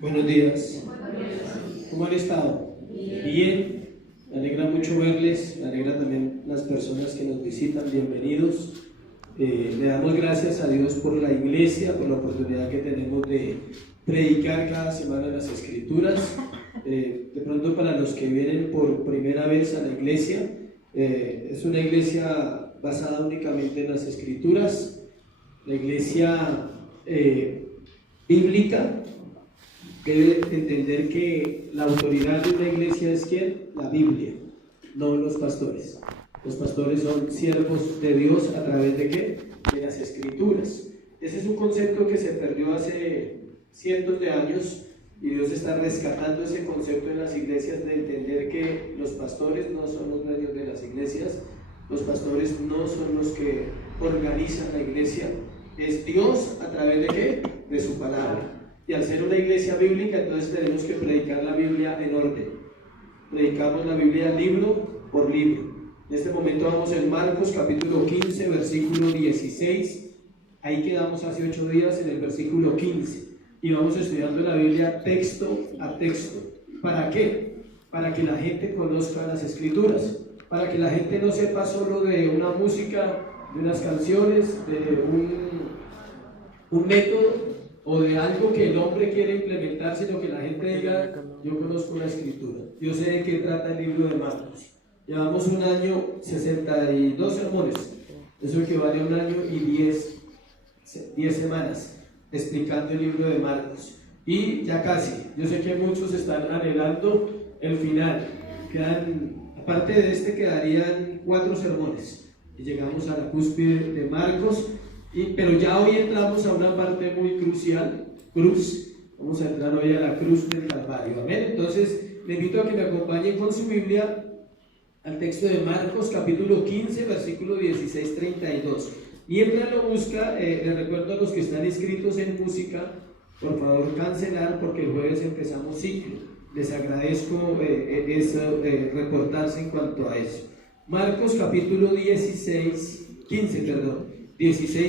Buenos días. ¿Cómo han estado? Bien. Me alegra mucho verles, me alegra también las personas que nos visitan, bienvenidos. Le damos gracias a Dios por la iglesia, por la oportunidad que tenemos de predicar cada semana las Escrituras. De pronto para los que vienen por primera vez a la iglesia, es una iglesia basada únicamente en las Escrituras. La iglesia bíblica debe entender que la autoridad de una iglesia es ¿quién? La Biblia, no los pastores. Los pastores son siervos de Dios a través de ¿qué? De las Escrituras. Ese es un concepto que se perdió hace cientos de años y Dios está rescatando ese concepto en las iglesias, de entender que los pastores no son los dueños de las iglesias, los pastores no son los que organizan la iglesia, es Dios a través de ¿qué? De su palabra. Y al ser una iglesia bíblica, entonces tenemos que predicar la Biblia en orden. Predicamos la Biblia libro por libro. En este momento vamos en Marcos capítulo 15, versículo 16. Ahí quedamos hace 8 días en el versículo 15. Y vamos estudiando la Biblia texto a texto. ¿Para qué? Para que la gente conozca las Escrituras. Para que la gente no sepa solo de una música, de unas canciones, de un método o de algo que el hombre quiere implementar, sino que la gente diga: yo conozco la Escritura, yo sé de qué trata el libro de Marcos. Llevamos un año, 62 sermones, eso equivale a un año y 10 semanas explicando el libro de Marcos. Y ya casi, yo sé que muchos están anhelando el final. Aparte de este quedarían 4 sermones y llegamos a la cúspide de Marcos. Pero ya hoy entramos a una parte muy crucial, cruz. Vamos a entrar hoy a la cruz del Calvario, amén. Entonces le invito a que me acompañen con su Biblia al texto de Marcos capítulo 15, versículo 16-32. Mientras lo busca, les recuerdo a los que están inscritos en música, por favor cancelar, porque el jueves empezamos ciclo. Les agradezco reportarse en cuanto a eso. Marcos capítulo 16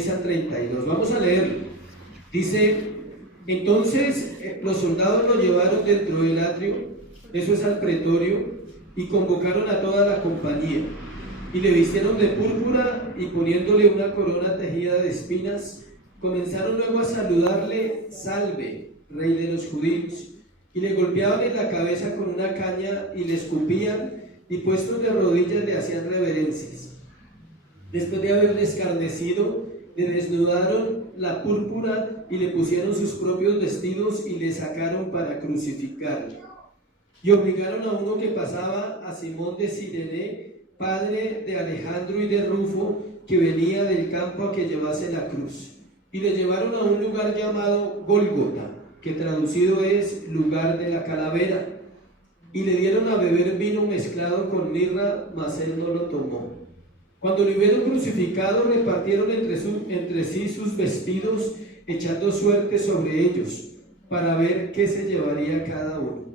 al 32. Vamos a leerlo. Dice: entonces los soldados lo llevaron dentro del atrio, eso es al pretorio, y convocaron a toda la compañía, y le vistieron de púrpura, y poniéndole una corona tejida de espinas, comenzaron luego a saludarle: salve, rey de los judíos. Y le golpeaban en la cabeza con una caña, y le escupían, y puestos de rodillas le hacían reverencias. Después de haberle escarnecido, le desnudaron la púrpura y le pusieron sus propios vestidos y le sacaron para crucificarle. Y obligaron a uno que pasaba, a Simón de Cirene, padre de Alejandro y de Rufo, que venía del campo, a que llevase la cruz. Y le llevaron a un lugar llamado Gólgota, que traducido es lugar de la calavera. Y le dieron a beber vino mezclado con mirra, mas él no lo tomó. Cuando lo hubieron crucificado, repartieron entre sí sus vestidos, echando suerte sobre ellos, para ver qué se llevaría cada uno.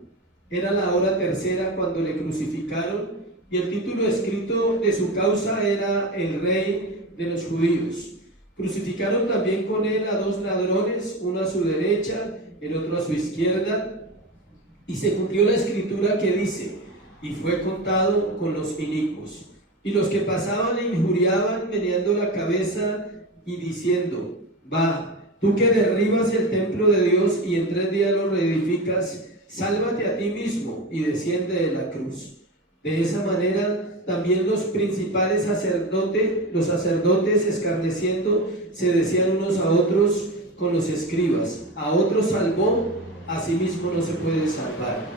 Era la hora tercera cuando le crucificaron, y el título escrito de su causa era El Rey de los Judíos. Crucificaron también con él a 2 ladrones, uno a su derecha, el otro a su izquierda, y se cumplió la escritura que dice: y fue contado con los inicuos. Y los que pasaban le injuriaban, meneando la cabeza y diciendo: va, tú que derribas el templo de Dios y en 3 días lo reedificas, sálvate a ti mismo y desciende de la cruz. De esa manera también los principales sacerdotes, escarneciendo, se decían unos a otros con los escribas: a otros salvó, a sí mismo no se puede salvar.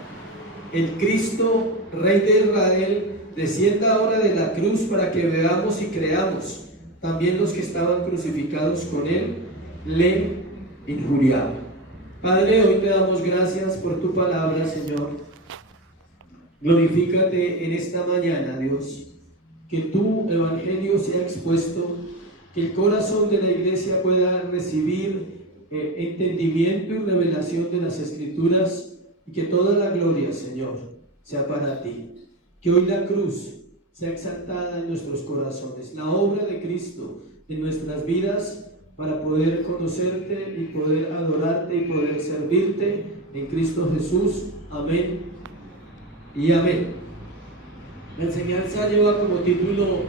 El Cristo, Rey de Israel, descienda ahora de la cruz, para que veamos y creamos. También los que estaban crucificados con él le injuriaban. Padre, hoy te damos gracias por tu palabra, Señor. Glorifícate en esta mañana, Dios, que tu evangelio sea expuesto, que el corazón de la iglesia pueda recibir entendimiento y revelación de las Escrituras, y que toda la gloria, Señor, sea para ti. Que hoy la cruz sea exaltada en nuestros corazones, la obra de Cristo en nuestras vidas, para poder conocerte y poder adorarte y poder servirte en Cristo Jesús. Amén y amén. La enseñanza lleva como título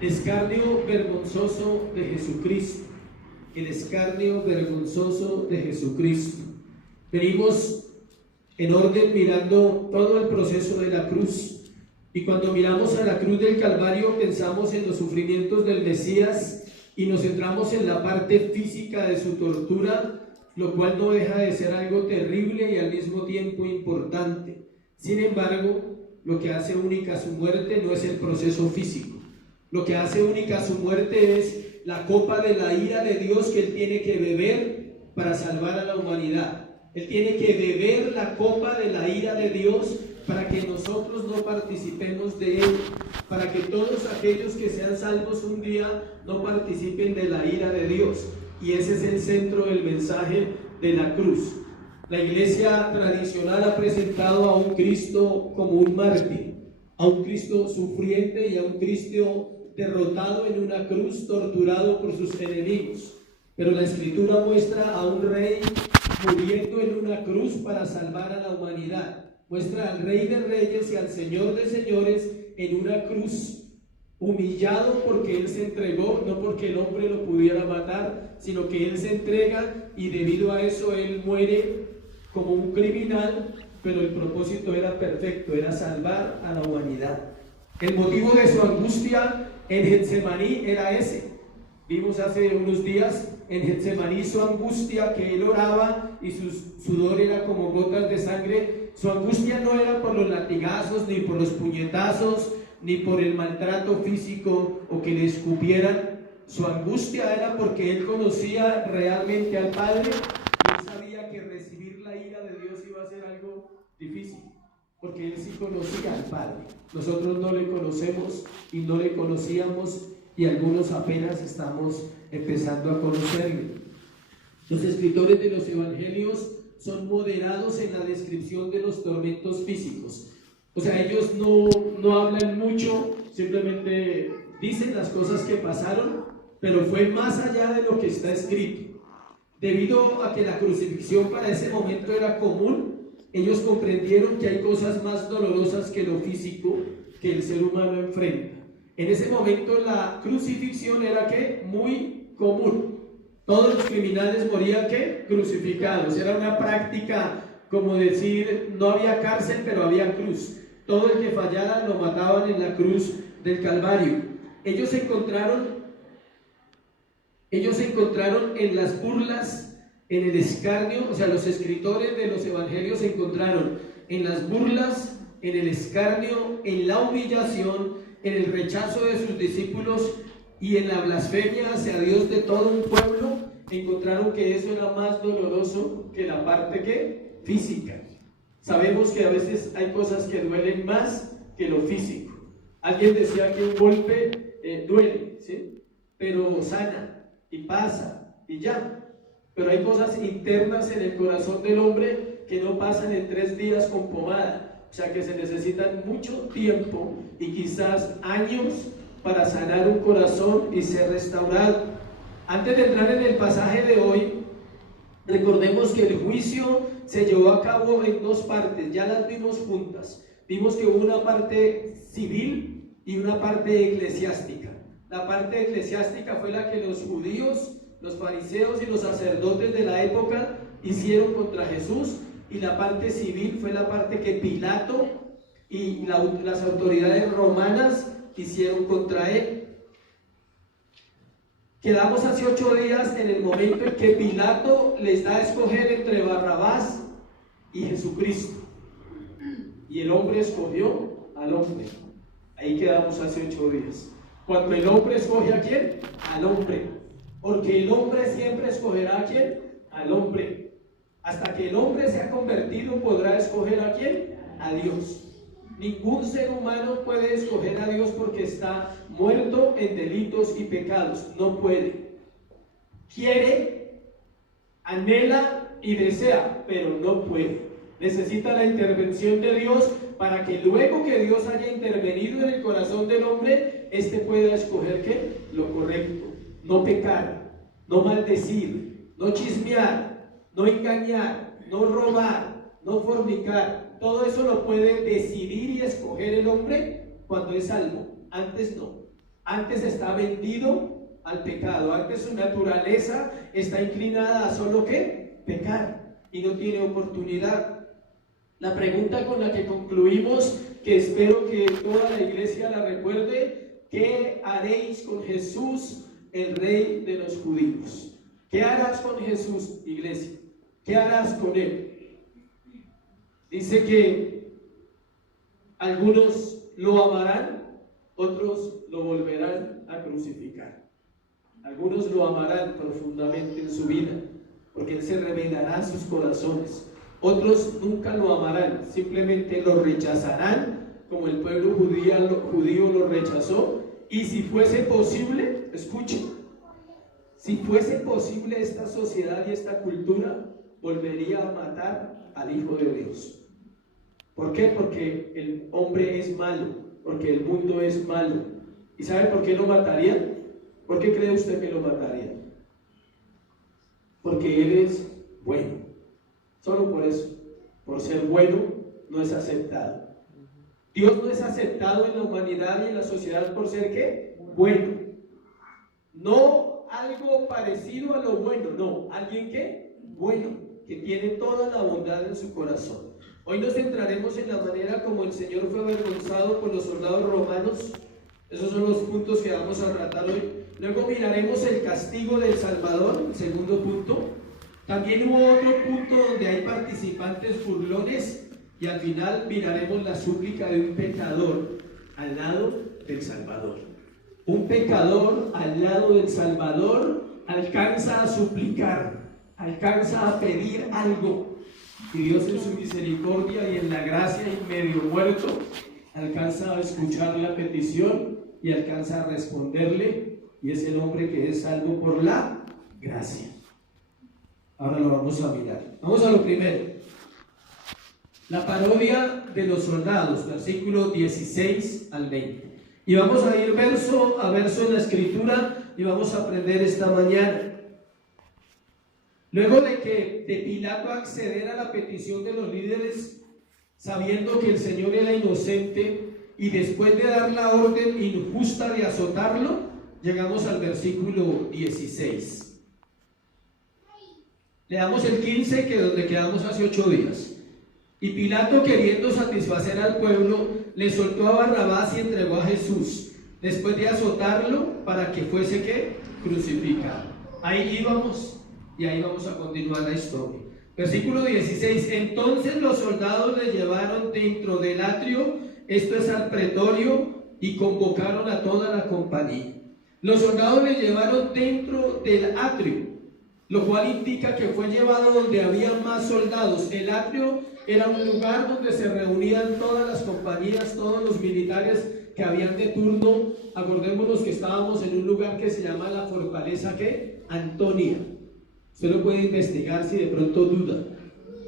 Escarnio vergonzoso de Jesucristo. El escarnio vergonzoso de Jesucristo. Venimos en orden mirando todo el proceso de la cruz, y cuando miramos a la cruz del Calvario pensamos en los sufrimientos del Mesías y nos centramos en la parte física de su tortura, lo cual no deja de ser algo terrible y al mismo tiempo importante. Sin embargo, lo que hace única su muerte no es el proceso físico. Lo que hace única su muerte es la copa de la ira de Dios que Él tiene que beber para salvar a la humanidad. Él tiene que beber la copa de la ira de Dios para que nosotros no participemos de él, para que todos aquellos que sean salvos un día no participen de la ira de Dios. Y ese es el centro del mensaje de la cruz. La iglesia tradicional ha presentado a un Cristo como un mártir, a un Cristo sufriente y a un Cristo derrotado en una cruz, torturado por sus enemigos. Pero la Escritura muestra a un rey muriendo en una cruz para salvar a la humanidad. Muestra al Rey de Reyes y al Señor de Señores en una cruz, humillado porque Él se entregó, no porque el hombre lo pudiera matar, sino que Él se entrega y debido a eso Él muere como un criminal, pero el propósito era perfecto, era salvar a la humanidad. El motivo de su angustia en Getsemaní era ese. Vimos hace unos días en Getsemaní su angustia, que Él oraba y su sudor era como gotas de sangre. Su angustia no era por los latigazos, ni por los puñetazos, ni por el maltrato físico o que le escupieran. Su angustia era porque Él conocía realmente al Padre y Él sabía que recibir la ira de Dios iba a ser algo difícil, porque Él sí conocía al Padre. Nosotros no le conocemos y no le conocíamos, y algunos apenas estamos empezando a conocerle. Los escritores de los evangelios son moderados en la descripción de los tormentos físicos. O sea, ellos no hablan mucho, simplemente dicen las cosas que pasaron, pero fue más allá de lo que está escrito. Debido a que la crucifixión para ese momento era común, ellos comprendieron que hay cosas más dolorosas que lo físico que el ser humano enfrenta. En ese momento la crucifixión era ¿qué? Muy común. Todos los criminales morían ¿qué? Crucificados. Era una práctica como decir, no había cárcel, pero había cruz. Todo el que fallara lo mataban en la cruz del Calvario. Ellos se encontraron en las burlas, en el escarnio. O sea, los escritores de los evangelios se encontraron en las burlas, en el escarnio, en la humillación, en el rechazo de sus discípulos y en la blasfemia hacia Dios de todo un pueblo. Encontraron que eso era más doloroso que la parte ¿qué? Física. Sabemos que a veces hay cosas que duelen más que lo físico. Alguien decía que un golpe duele, ¿sí? Pero sana y pasa y ya. Pero hay cosas internas en el corazón del hombre que no pasan en 3 días con pomada. O sea que se necesitan mucho tiempo y quizás años para sanar un corazón y ser restaurado. Antes de entrar en el pasaje de hoy, recordemos que el juicio se llevó a cabo en 2 partes, ya las vimos juntas. Vimos que hubo una parte civil y una parte eclesiástica. La parte eclesiástica fue la que los judíos, los fariseos y los sacerdotes de la época hicieron contra Jesús, y la parte civil fue la parte que Pilato y las autoridades romanas hicieron contra él. Quedamos hace 8 días en el momento en que Pilato les da a escoger entre Barrabás y Jesucristo, y el hombre escogió al hombre. Ahí quedamos hace 8 días. Cuando el hombre escoge ¿a quién? Al hombre, porque el hombre siempre escogerá ¿a quién? Al hombre. Hasta que el hombre sea convertido podrá escoger ¿a quién? A Dios. Ningún ser humano puede escoger a Dios porque está muerto en delitos y pecados. No puede. Quiere, anhela y desea, pero no puede. Necesita la intervención de Dios para que luego que Dios haya intervenido en el corazón del hombre, éste pueda escoger ¿qué? Lo correcto. No pecar, no maldecir, no chismear, no engañar, no robar, no fornicar, todo eso lo puede decidir y escoger el hombre cuando es salvo. Antes no. Antes está vendido al pecado. Antes su naturaleza está inclinada a solo ¿qué? Pecar, y no tiene oportunidad. La pregunta con la que concluimos, que espero que toda la iglesia la recuerde: ¿qué haréis con Jesús, el Rey de los judíos? ¿Qué harás con Jesús, iglesia? ¿Qué harás con él? Dice que algunos lo amarán, otros lo volverán a crucificar. Algunos lo amarán profundamente en su vida, porque él se revelará a sus corazones. Otros nunca lo amarán, simplemente lo rechazarán, como el pueblo judío lo rechazó. Y si fuese posible, escuchen, si fuese posible, esta sociedad y esta cultura volvería a matar al Hijo de Dios. ¿Por qué? Porque el hombre es malo, porque el mundo es malo. ¿Y sabe por qué lo mataría? ¿Por qué cree usted que lo mataría? Porque él es bueno. Solo por eso, por ser bueno, no es aceptado. Dios no es aceptado en la humanidad y en la sociedad por ser ¿qué? Bueno. No algo parecido a lo bueno, no, alguien ¿qué? Bueno, que tiene toda la bondad en su corazón. Hoy nos centraremos en la manera como el Señor fue avergonzado por los soldados romanos. Esos son los puntos que vamos a tratar hoy. Luego miraremos el castigo del Salvador, el segundo punto. También hubo otro punto donde hay participantes burlones, y al final miraremos la súplica de un pecador al lado del Salvador. Un pecador al lado del Salvador alcanza a suplicar, alcanza a pedir algo, y Dios en su misericordia y en la gracia y medio muerto alcanza a escuchar la petición y alcanza a responderle, y es el hombre que es salvo por la gracia. Ahora lo vamos a mirar. Vamos a lo primero. La parodia de los soldados, versículo 16 al 20. Y vamos a ir verso a verso en la escritura y vamos a aprender esta mañana. Luego de Pilato acceder a la petición de los líderes, sabiendo que el Señor era inocente, y después de dar la orden injusta de azotarlo, llegamos al versículo 16. Leamos el 15, que es donde quedamos hace 8 días. Y Pilato, queriendo satisfacer al pueblo, le soltó a Barrabás y entregó a Jesús, después de azotarlo, para que fuese ¿qué? Crucificado. Ahí íbamos, y ahí vamos a continuar la historia. Versículo 16. Entonces los soldados le llevaron dentro del atrio, esto es al pretorio, y convocaron a toda la compañía. Los soldados le llevaron dentro del atrio, lo cual indica que fue llevado donde había más soldados. El atrio era un lugar donde se reunían todas las compañías, todos los militares que habían de turno. Acordémonos que estábamos en un lugar que se llama la fortaleza ¿qué? Antonia. Usted lo puede investigar si de pronto duda.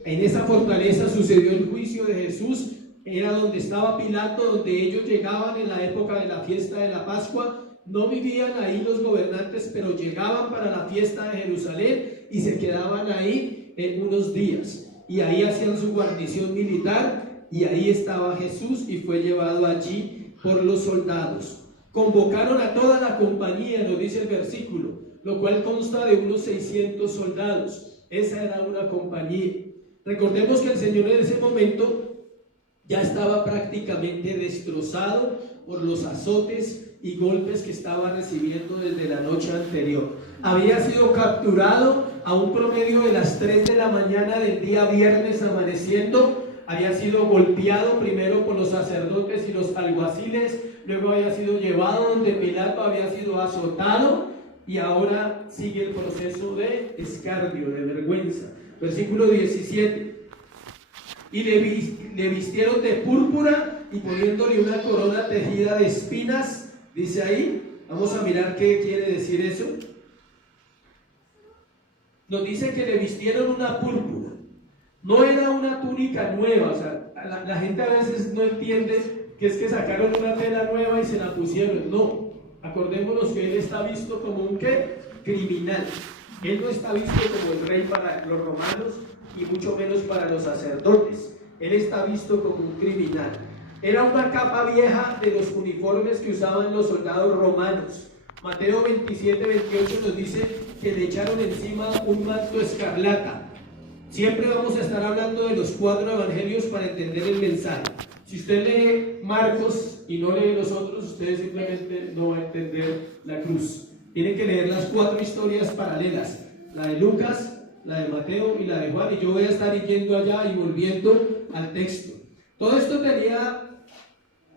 En esa fortaleza sucedió el juicio de Jesús. Era donde estaba Pilato, donde ellos llegaban en la época de la fiesta de la Pascua. No vivían ahí los gobernantes, pero llegaban para la fiesta de Jerusalén y se quedaban ahí unos días. Y ahí hacían su guarnición militar, y ahí estaba Jesús y fue llevado allí por los soldados. Convocaron a toda la compañía, nos dice el versículo, lo cual consta de unos 600 soldados. Esa era una compañía. Recordemos que el Señor en ese momento ya estaba prácticamente destrozado por los azotes y golpes que estaba recibiendo desde la noche anterior. Había sido capturado a un promedio de las 3 de la mañana del día viernes amaneciendo. Había sido golpeado primero por los sacerdotes y los alguaciles, luego había sido llevado donde Pilato, había sido azotado, y ahora sigue el proceso de escarnio, de vergüenza. Versículo 17. Y le vistieron de púrpura y poniéndole una corona tejida de espinas. Dice ahí, vamos a mirar qué quiere decir eso. Nos dice que le vistieron una púrpura. No era una túnica nueva, o sea, la gente a veces no entiende que es que sacaron una tela nueva y se la pusieron. No, acordémonos que él está visto como un ¿qué? Criminal. Él no está visto como el rey para los romanos, y mucho menos para los sacerdotes. Él está visto como un criminal. Era una capa vieja de los uniformes que usaban los soldados romanos. Mateo 27-28 nos dice que le echaron encima un manto escarlata. Siempre vamos a estar hablando de los 4 evangelios para entender el mensaje. Si usted lee Marcos y no lee los otros, usted simplemente no va a entender la cruz. Tiene que leer las 4 historias paralelas, la de Lucas, la de Mateo y la de Juan, y yo voy a estar yendo allá y volviendo al texto. Todo esto tenía,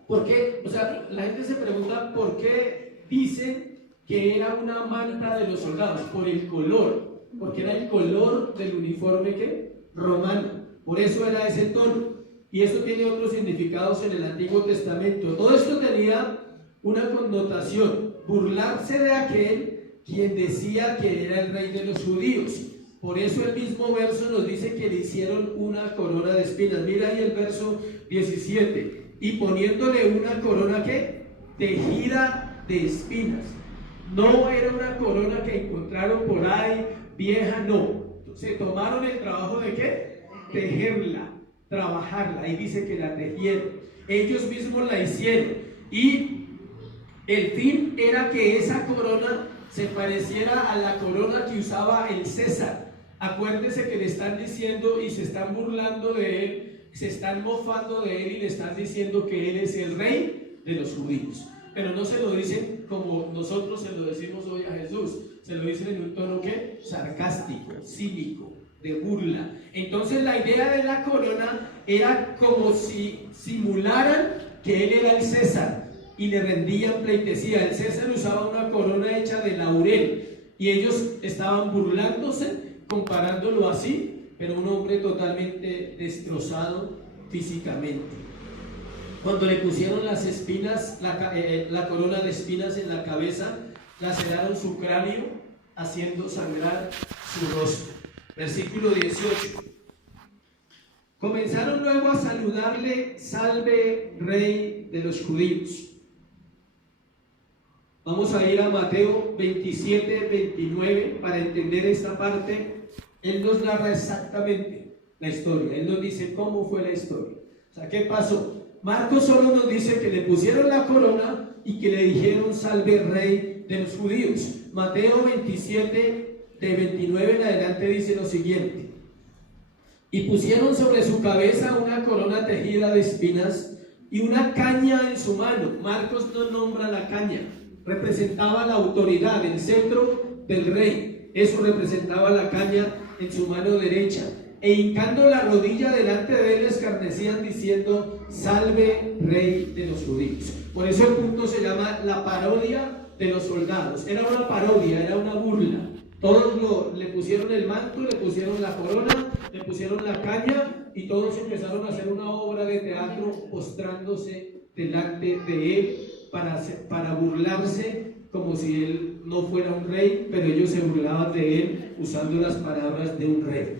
¿por qué? O sea, la gente se pregunta por qué dicen que era una manta de los soldados, por el color, porque era el color del uniforme romano, por eso era ese tono, y esto tiene otros significados en el Antiguo Testamento. Todo esto tenía una connotación, burlarse de aquel quien decía que era el rey de los judíos. Por eso el mismo verso nos dice que le hicieron una corona de espinas. Mira ahí el verso 17, y poniéndole una corona tejida de espinas. No era una corona que encontraron por ahí vieja, no. Se tomaron el trabajo de tejerla, trabajarla. Ahí dice que la tejieron, ellos mismos la hicieron, y el fin era que esa corona se pareciera a la corona que usaba el César. Acuérdese que le están diciendo y se están burlando de él, se están mofando de él y le están diciendo que él es el rey de los judíos. Pero no se lo dicen como nosotros se lo decimos hoy a Jesús, se lo dicen en un tono sarcástico, cínico, de burla. Entonces la idea de la corona era como si simularan que él era el César y le rendían pleitesía. El César usaba una corona hecha de laurel y ellos estaban burlándose, comparándolo así, pero un hombre totalmente destrozado físicamente. Cuando le pusieron las espinas, la corona de espinas en la cabeza, laceraron su cráneo, haciendo sangrar su rostro. Versículo 18. Comenzaron luego a saludarle: salve, rey de los judíos. Vamos a ir a Mateo 27-29 para entender esta parte. Él nos narra exactamente la historia, él nos dice cómo fue la historia. O sea, ¿qué pasó? Marcos solo nos dice que le pusieron la corona y que le dijeron: salve, rey de los judíos. Mateo 27, de 29 en adelante, dice lo siguiente: y pusieron sobre su cabeza una corona tejida de espinas y una caña en su mano. Marcos no nombra la caña, representaba la autoridad, el cetro del rey. Eso representaba la caña en su mano derecha. E hincando la rodilla delante de él, escarnecían diciendo: salve, rey de los judíos. Por eso el punto se llama la parodia de los soldados. Era una parodia, era una burla. Todos le pusieron el manto, le pusieron la corona, le pusieron la caña, y todos empezaron a hacer una obra de teatro postrándose delante de él para burlarse, como si él no fuera un rey, pero ellos se burlaban de él usando las palabras de un rey.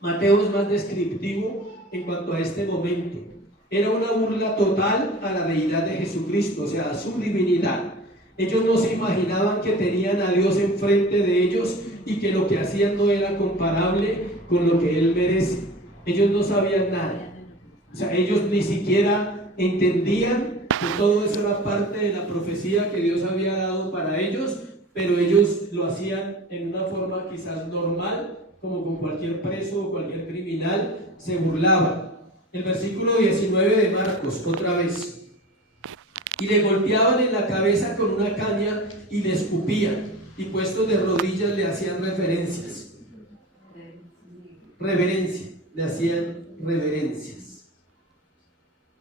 Mateo es más descriptivo en cuanto a este momento. Era una burla total a la deidad de Jesucristo, o sea, a su divinidad. Ellos no se imaginaban que tenían a Dios enfrente de ellos y que lo que hacían no era comparable con lo que Él merece. Ellos no sabían nada. O sea, ellos ni siquiera entendían que todo eso era parte de la profecía que Dios había dado para ellos, pero ellos lo hacían en una forma quizás normal, como con cualquier preso o cualquier criminal, se burlaban. El versículo 19 de Marcos, otra vez: y le golpeaban en la cabeza con una caña y le escupían, y puestos de rodillas le hacían le hacían reverencias.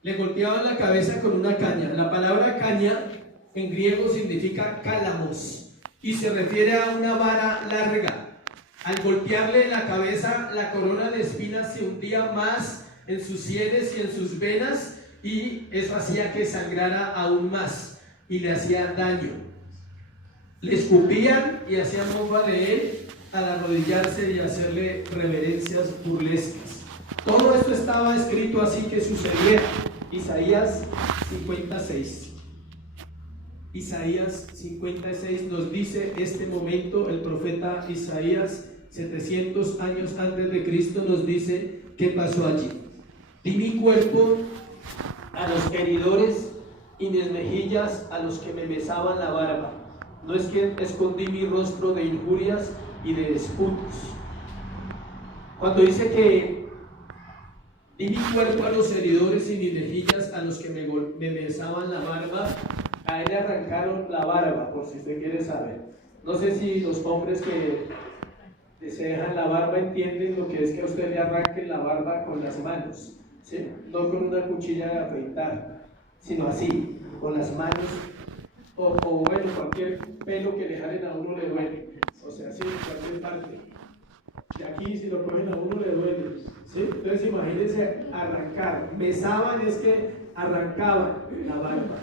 Le golpeaban la cabeza con una caña. La palabra caña en griego significa cálamos y se refiere a una vara larga. Al golpearle en la cabeza, la corona de espinas se hundía más en sus sienes y en sus venas, y eso hacía que sangrara aún más y le hacía daño. Le escupían y hacían mofa de él al arrodillarse y hacerle reverencias burlescas. Todo esto estaba escrito así que sucediera. Isaías 56. Isaías 56 nos dice este momento, el profeta Isaías 700 años antes de Cristo, nos dice qué pasó allí. Di mi cuerpo a los heridores y mis mejillas a los que me besaban la barba. No es que escondí mi rostro de injurias y de disputos. Cuando dice que di mi cuerpo a los heridores y mis mejillas a los que me besaban la barba, a él le arrancaron la barba, por si usted quiere saber. No sé si los hombres que se dejan la barba entienden lo que es que a usted le arranquen la barba con las manos, ¿sí? No con una cuchilla de afeitar, sino así, con las manos, o bueno, cualquier pelo que le jalen a uno le duele, o sea, sí, en cualquier parte. Y aquí si lo cogen a uno le duele, ¿sí? Entonces imagínense arrancar. Besaban es que arrancaban la barba,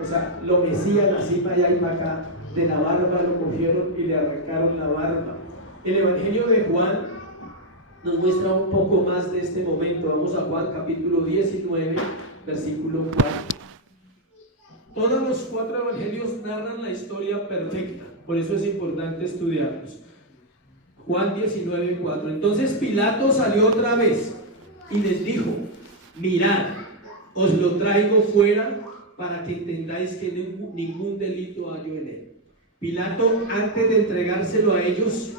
o sea, lo mecían así para allá y para acá, de la barba lo cogieron y le arrancaron la barba. El Evangelio de Juan nos muestra un poco más de este momento. Vamos a Juan capítulo 19, versículo 4. Todos los 4 evangelios narran la historia perfecta, por eso es importante estudiarlos. Juan 19, 4. Entonces Pilato salió otra vez y les dijo: mirad, os lo traigo fuera para que entendáis que ningún delito hallo en él. Pilato, antes de entregárselo a ellos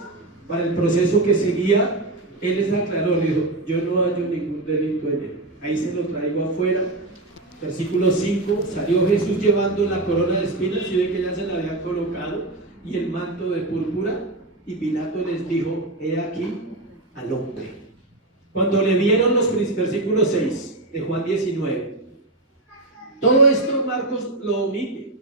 para el proceso que seguía, él les aclaró, dijo: yo no hallo ningún delito en él. Ahí se lo traigo afuera. Versículo 5, salió Jesús llevando la corona de espinas, y ve que ya se la habían colocado, y el manto de púrpura, y Pilato les dijo: he aquí al hombre. Cuando le vieron versículo 6 de Juan 19, todo esto Marcos lo omite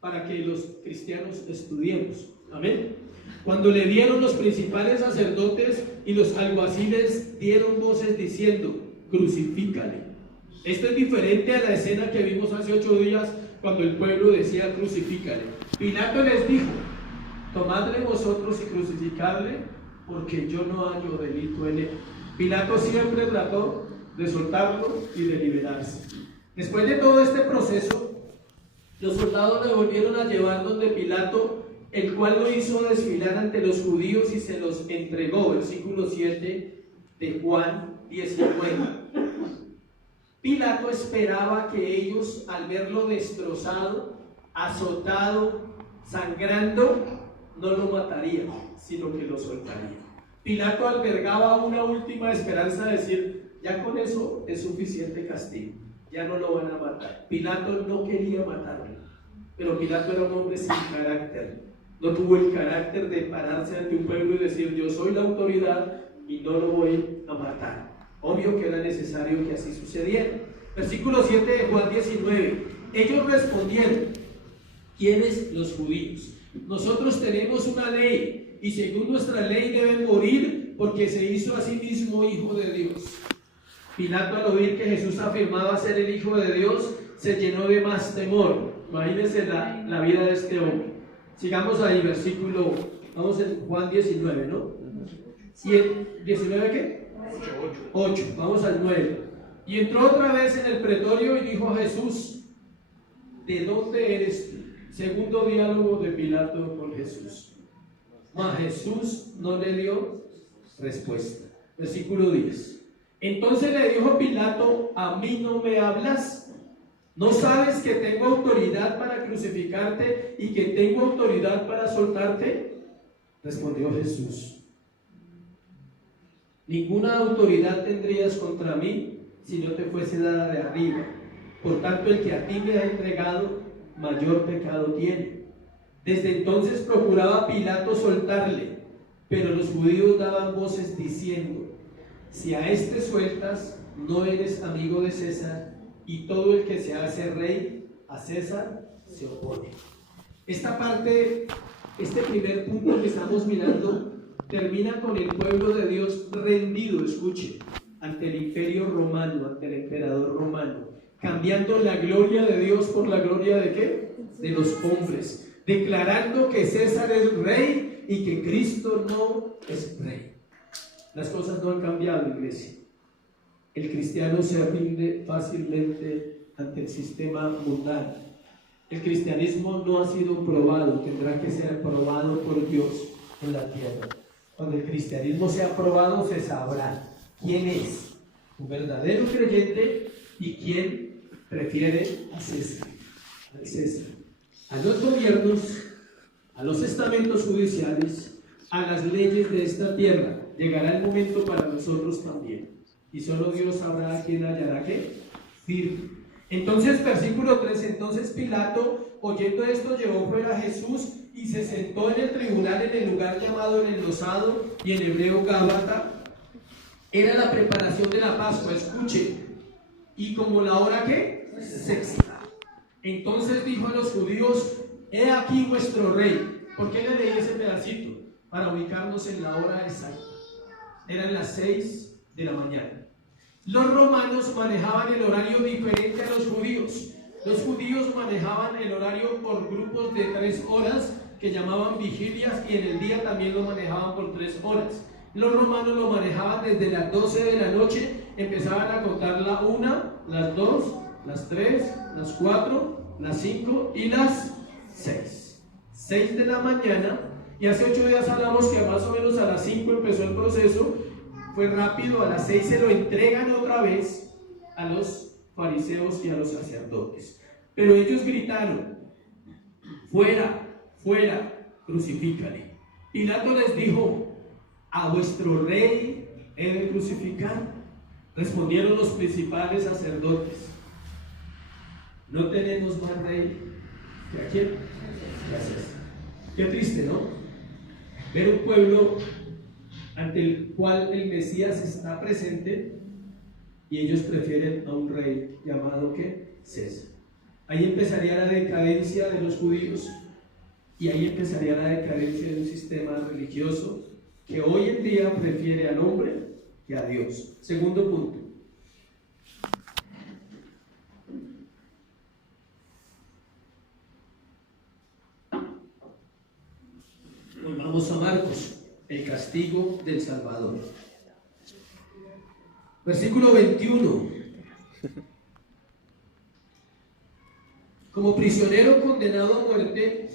para que los cristianos estudiemos. Amén. Cuando le vieron, los principales sacerdotes y los alguaciles dieron voces diciendo: crucifícale. Esto es diferente a la escena que vimos hace 8 días cuando el pueblo decía: crucifícale. Pilato les dijo: tomadle vosotros y crucificadle, porque yo no hallo delito en él. Pilato siempre trató de soltarlo y de liberarse. Después de todo este proceso, los soldados le volvieron a llevar donde Pilato, el cual lo hizo desfilar ante los judíos y se los entregó. Versículo 7 de Juan 19. Pilato esperaba que ellos, al verlo destrozado, azotado, sangrando, no lo matarían, sino que lo soltarían. Pilato albergaba una última esperanza de decir: ya con eso es suficiente castigo, ya no lo van a matar. Pilato no quería matarlo, pero Pilato era un hombre sin carácter. No tuvo el carácter de pararse ante un pueblo y decir: yo soy la autoridad y no lo voy a matar. Obvio que era necesario que así sucediera. Versículo 7 de Juan 19. Ellos respondieron: ¿quiénes? Los judíos. Nosotros tenemos una ley, y según nuestra ley deben morir, porque se hizo a sí mismo hijo de Dios. Pilato, al oír que Jesús afirmaba ser el hijo de Dios, se llenó de más temor. Imagínense la vida de este hombre. Sigamos ahí, versículo, vamos en Juan 19, ¿no? ¿19 qué? 8, vamos al 9. Y entró otra vez en el pretorio y dijo a Jesús: ¿de dónde eres tú? Segundo diálogo de Pilato con Jesús. Mas Jesús no le dio respuesta. Versículo 10. Entonces le dijo Pilato: ¿a mí no me hablas? ¿No sabes que tengo autoridad para crucificarte y que tengo autoridad para soltarte? Respondió Jesús: ninguna autoridad tendrías contra mí si no te fuese dada de arriba. Por tanto, el que a ti me ha entregado, mayor pecado tiene. Desde entonces procuraba Pilato soltarle, pero los judíos daban voces diciendo: si a este sueltas, no eres amigo de César, y todo el que se hace rey a César se opone. Esta parte, este primer punto que estamos mirando, termina con el pueblo de Dios rendido, escuche, ante el imperio romano, ante el emperador romano, cambiando la gloria de Dios por la gloria de ¿qué? De los hombres, declarando que César es rey y que Cristo no es rey. Las cosas no han cambiado, iglesia. El cristiano se rinde fácilmente ante el sistema mundano. El cristianismo no ha sido probado, tendrá que ser probado por Dios en la tierra. Cuando el cristianismo sea probado, se sabrá quién es un verdadero creyente y quién prefiere a César, al César, a los gobiernos, a los estamentos judiciales, a las leyes de esta tierra. Llegará el momento para nosotros también. Y solo Dios sabrá a quién hallará que firme. Entonces, versículo 3, entonces Pilato, oyendo esto, llevó fuera a Jesús y se sentó en el tribunal en el lugar llamado el Enlosado, y en hebreo Gábata. Era la preparación de la Pascua, escuche, y como la hora que sexta. Entonces dijo a los judíos: he aquí vuestro rey. ¿Por qué le leí ese pedacito? Para ubicarnos en la hora exacta. Eran las 6 de la mañana. Los romanos manejaban el horario diferente a los judíos. Los judíos manejaban el horario por grupos de 3 horas que llamaban vigilias, y en el día también lo manejaban por 3 horas. Los romanos lo manejaban desde las 12 de la noche, empezaban a contar la 1, las 2, las 3, las 4, las 5 y las 6. 6 de la mañana, y hace 8 días hablamos que más o menos a las 5 empezó el proceso, fue rápido, a las 6 se lo entregan otra vez a los fariseos y a los sacerdotes. Pero ellos gritaron: fuera, fuera, crucifícale. Pilato les dijo: ¿a vuestro rey he de crucificar? Respondieron los principales sacerdotes: no tenemos más rey que a quién. Gracias. Qué triste, ¿no? Ver un pueblo ante el cual el Mesías está presente y ellos prefieren a un rey llamado ¿qué? César. Ahí empezaría la decadencia de los judíos, y ahí empezaría la decadencia de un sistema religioso que hoy en día prefiere al hombre que a Dios. Segundo punto. Volvamos a Marcos, el castigo del Salvador. Versículo 21. Como prisionero condenado a muerte,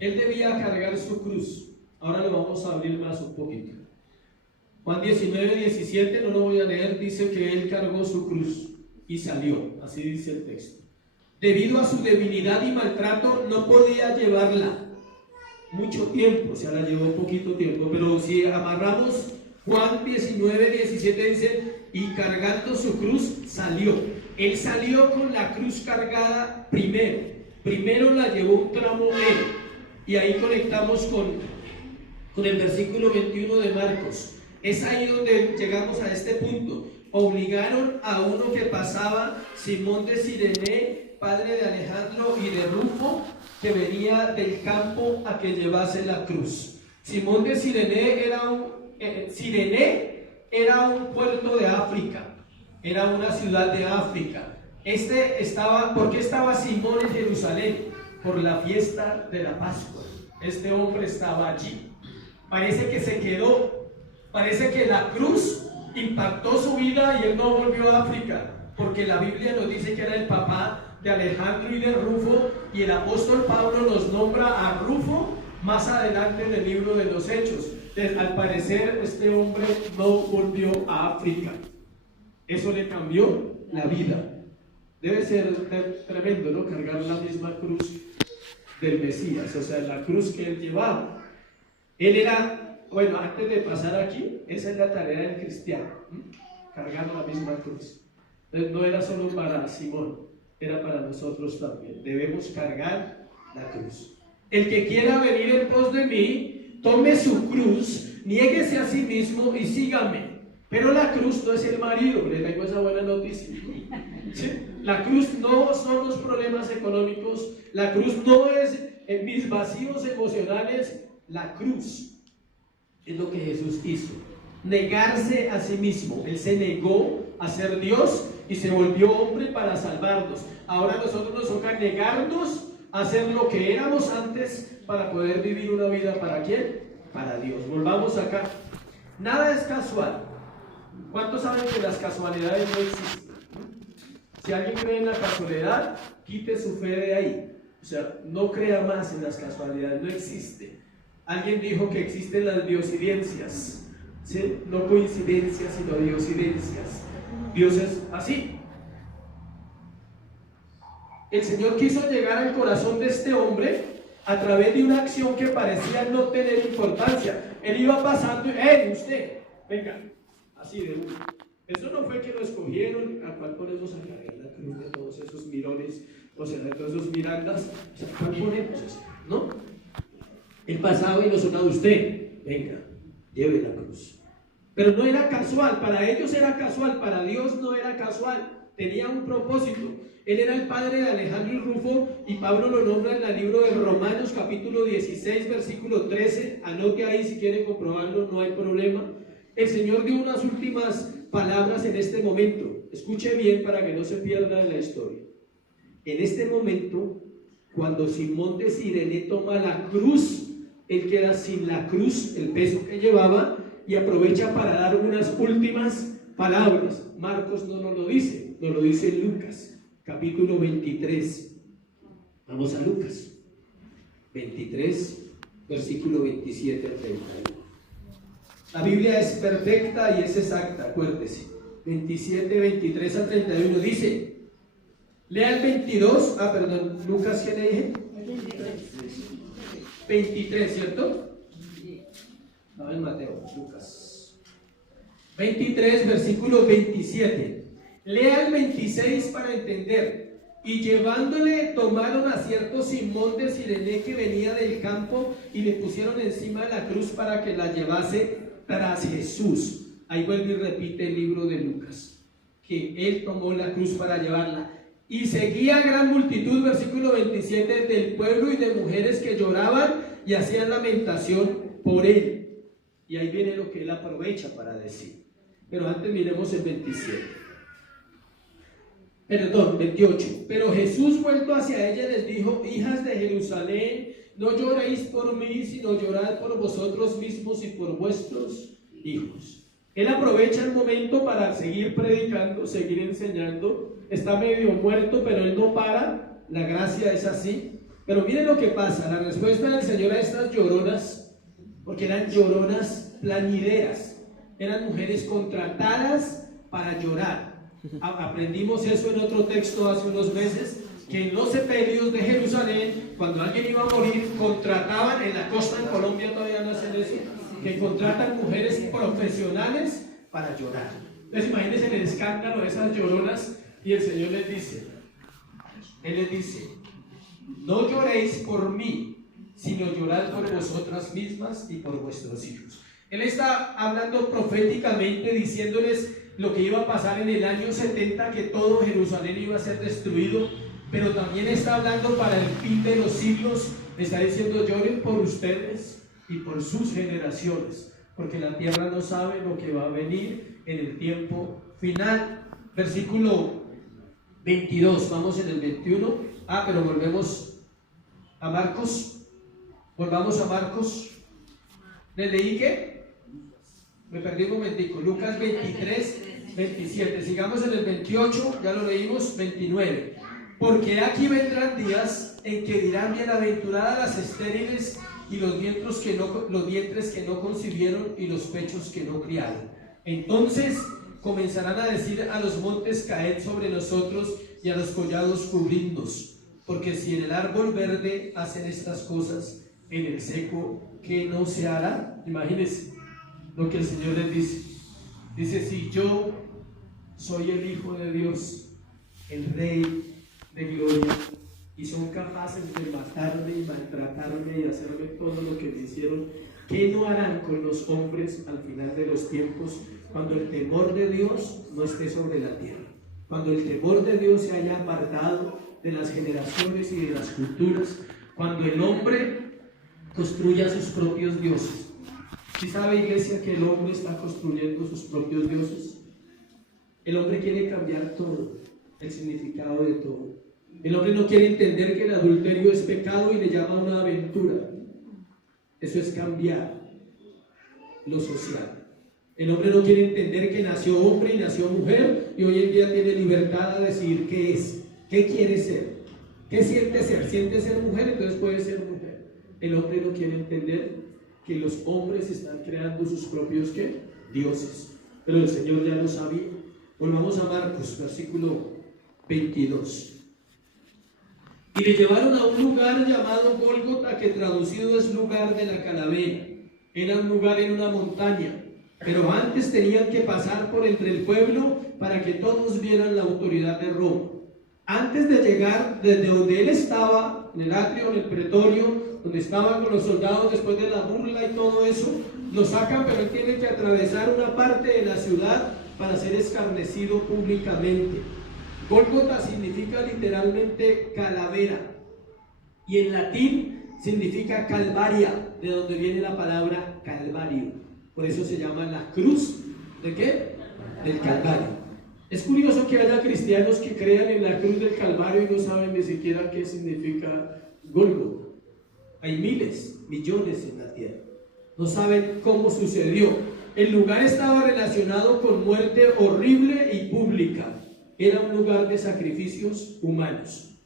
él debía cargar su cruz. Ahora lo vamos a abrir más un poquito. Juan 19, 17, no lo voy a leer, dice que él cargó su cruz y salió. Así dice el texto. Debido a su debilidad y maltrato, no podía llevarla mucho tiempo, o sea, la llevó poquito tiempo, pero si amarramos Juan 19, 17, dice: y cargando su cruz salió. Él salió con la cruz cargada primero la llevó un tramo él, y ahí conectamos con el versículo 21 de Marcos. Es ahí donde llegamos a este punto. Obligaron a uno que pasaba, Simón de Cirene, padre de Alejandro y de Rufo, que venía del campo, a que llevase la cruz. Simón de Cirene era un puerto de África, era una ciudad de África. ¿Por qué estaba Simón en Jerusalén? Por la fiesta de la Pascua. Este hombre estaba allí. Parece que se quedó, parece que la cruz impactó su vida y él no volvió a África, porque la Biblia nos dice que era el papá de Alejandro y de Rufo, y el apóstol Pablo nos nombra a Rufo más adelante en el libro de los Hechos. Al parecer este hombre no volvió a África. Eso le cambió la vida. Debe ser tremendo, ¿no? Cargar la misma cruz del Mesías, o sea, la cruz que él llevaba. Él era, bueno, antes de pasar aquí, esa es la tarea del cristiano, cargar la misma cruz. Entonces no era solo para Simón, era para nosotros también. Debemos cargar la cruz. El que quiera venir en pos de mí, tome su cruz, niéguese a sí mismo y sígame. Pero la cruz no es el marido, le tengo esa buena noticia. ¿Sí? La cruz no son los problemas económicos, la cruz no es mis vacíos emocionales, la cruz es lo que Jesús hizo. Negarse a sí mismo. Él se negó a ser Dios y se volvió hombre para salvarnos. Ahora a nosotros nos toca negarnos a ser lo que éramos antes para poder vivir una vida ¿para quién? Para Dios. Volvamos acá. Nada es casual. ¿Cuántos saben que las casualidades no existen? Si alguien cree en la casualidad, quite su fe de ahí. O sea, no crea más en las casualidades, no existe. Alguien dijo que existen las diosidencias, ¿sí? No coincidencias, sino diosidencias. Dios es así. El Señor quiso llegar al corazón de este hombre a través de una acción que parecía no tener importancia. Él iba pasando y, ¡hey, usted! Venga, así de uno. Eso no fue que lo escogieron, a cuál ponemos acá en la cruz de todos esos mirones, o sea, de todos esos mirandas, o sea, ¿cuál ponemos eso? ¿No? Él pasaba y lo sonaba, usted, venga, lleve la cruz. Pero no era casual, para ellos era casual, para Dios no era casual, tenía un propósito. Él era el padre de Alejandro y Rufo, y Pablo lo nombra en el libro de Romanos capítulo 16 versículo 13, anote ahí si quieren comprobarlo, no hay problema. El Señor dio unas últimas palabras en este momento, escuche bien para que no se pierda de la historia. En este momento, cuando Simón de Cirene toma la cruz, él queda sin la cruz, el peso que llevaba, y aprovecha para dar unas últimas palabras. Marcos no nos lo dice, nos lo dice Lucas, capítulo 23. Vamos a Lucas 23, versículo 27 al 31. La Biblia es perfecta y es exacta, acuérdese. 27, 23 al 31 dice, lea el 22, Lucas, ¿qué le dije? 23, ¿cierto? No, en Mateo, Lucas 23, versículo 27. Lea el 26 para entender. Y llevándole, tomaron a cierto Simón de Cirene que venía del campo y le pusieron encima de la cruz para que la llevase tras Jesús. Ahí vuelve y repite el libro de Lucas, que él tomó la cruz para llevarla. Y seguía gran multitud, versículo 27, del pueblo y de mujeres que lloraban y hacían lamentación por él. Y ahí viene lo que él aprovecha para decir. Pero antes miremos el 28. Pero Jesús, vuelto hacia ella, les dijo: hijas de Jerusalén, no lloréis por mí, sino llorad por vosotros mismos y por vuestros hijos. Él aprovecha el momento para seguir predicando, seguir enseñando. Está medio muerto, pero él no para. La gracia es así. Pero miren lo que pasa. La respuesta del Señor a estas lloronas, porque eran lloronas plañideras, eran mujeres contratadas para llorar. Aprendimos eso en otro texto hace unos meses, que en los sepelios de Jerusalén, cuando alguien iba a morir, contrataban, en la costa de Colombia todavía no hacen eso, que contratan mujeres profesionales para llorar. Entonces imagínense el escándalo de esas lloronas, y el Señor les dice, Él les dice: no lloréis por mí, sino llorad por vosotras mismas y por vuestros hijos. Él está hablando proféticamente, diciéndoles lo que iba a pasar en el año 70, que todo Jerusalén iba a ser destruido, pero también está hablando para el fin de los siglos. Está diciendo: lloren por ustedes y por sus generaciones, porque la tierra no sabe lo que va a venir en el tiempo final. Versículo 22, vamos en el 21. Pero volvemos a Marcos. Volvamos a Marcos. ¿Les leí qué? Me perdí un momentico. Lucas 23, 27. Sigamos en el 28, ya lo leímos. 29. Porque aquí vendrán días en que dirán: bienaventuradas las estériles y los vientres que no concibieron y los pechos que no criaron. Entonces comenzarán a decir a los montes: caed sobre nosotros, y a los collados cubridnos. Porque si en el árbol verde hacen estas cosas, en el seco, ¿qué no se hará? Imagínense lo que el Señor les dice. Dice: si yo soy el Hijo de Dios, el Rey de gloria, y son capaces de matarme y maltratarme y hacerme todo lo que me hicieron, ¿qué no harán con los hombres al final de los tiempos, cuando el temor de Dios no esté sobre la tierra? Cuando el temor de Dios se haya apartado de las generaciones y de las culturas, cuando el hombre construya sus propios dioses. ¿Sí sabe, iglesia, que el hombre está construyendo sus propios dioses? El hombre quiere cambiar todo, el significado de todo. El hombre no quiere entender que el adulterio es pecado y le llama una aventura. Eso es cambiar lo social. El hombre no quiere entender que nació hombre y nació mujer, y hoy en día tiene libertad a decidir qué es, qué quiere ser, qué siente ser. Siente ser mujer, entonces puede ser mujer. El hombre no quiere entender que los hombres están creando sus propios ¿qué? Dioses. Pero el Señor ya lo sabía. Volvamos a Marcos, versículo 22. Y le llevaron a un lugar llamado Gólgota, que traducido es lugar de la calavera. Era un lugar en una montaña, pero antes tenían que pasar por entre el pueblo para que todos vieran la autoridad de Roma. Antes de llegar desde donde él estaba, en el atrio, en el pretorio, donde estaban con los soldados después de la burla y todo eso, lo sacan, pero él tiene que atravesar una parte de la ciudad para ser escarnecido públicamente. Gólgota significa literalmente calavera, y en latín significa calvaria, de donde viene la palabra calvario. Por eso se llama la cruz, ¿de qué? Del Calvario. Es curioso que haya cristianos que crean en la cruz del Calvario y no saben ni siquiera qué significa Gólgota. Hay miles, millones en la tierra. No saben cómo sucedió. El lugar estaba relacionado con muerte horrible y pública. Era un lugar de sacrificios humanos.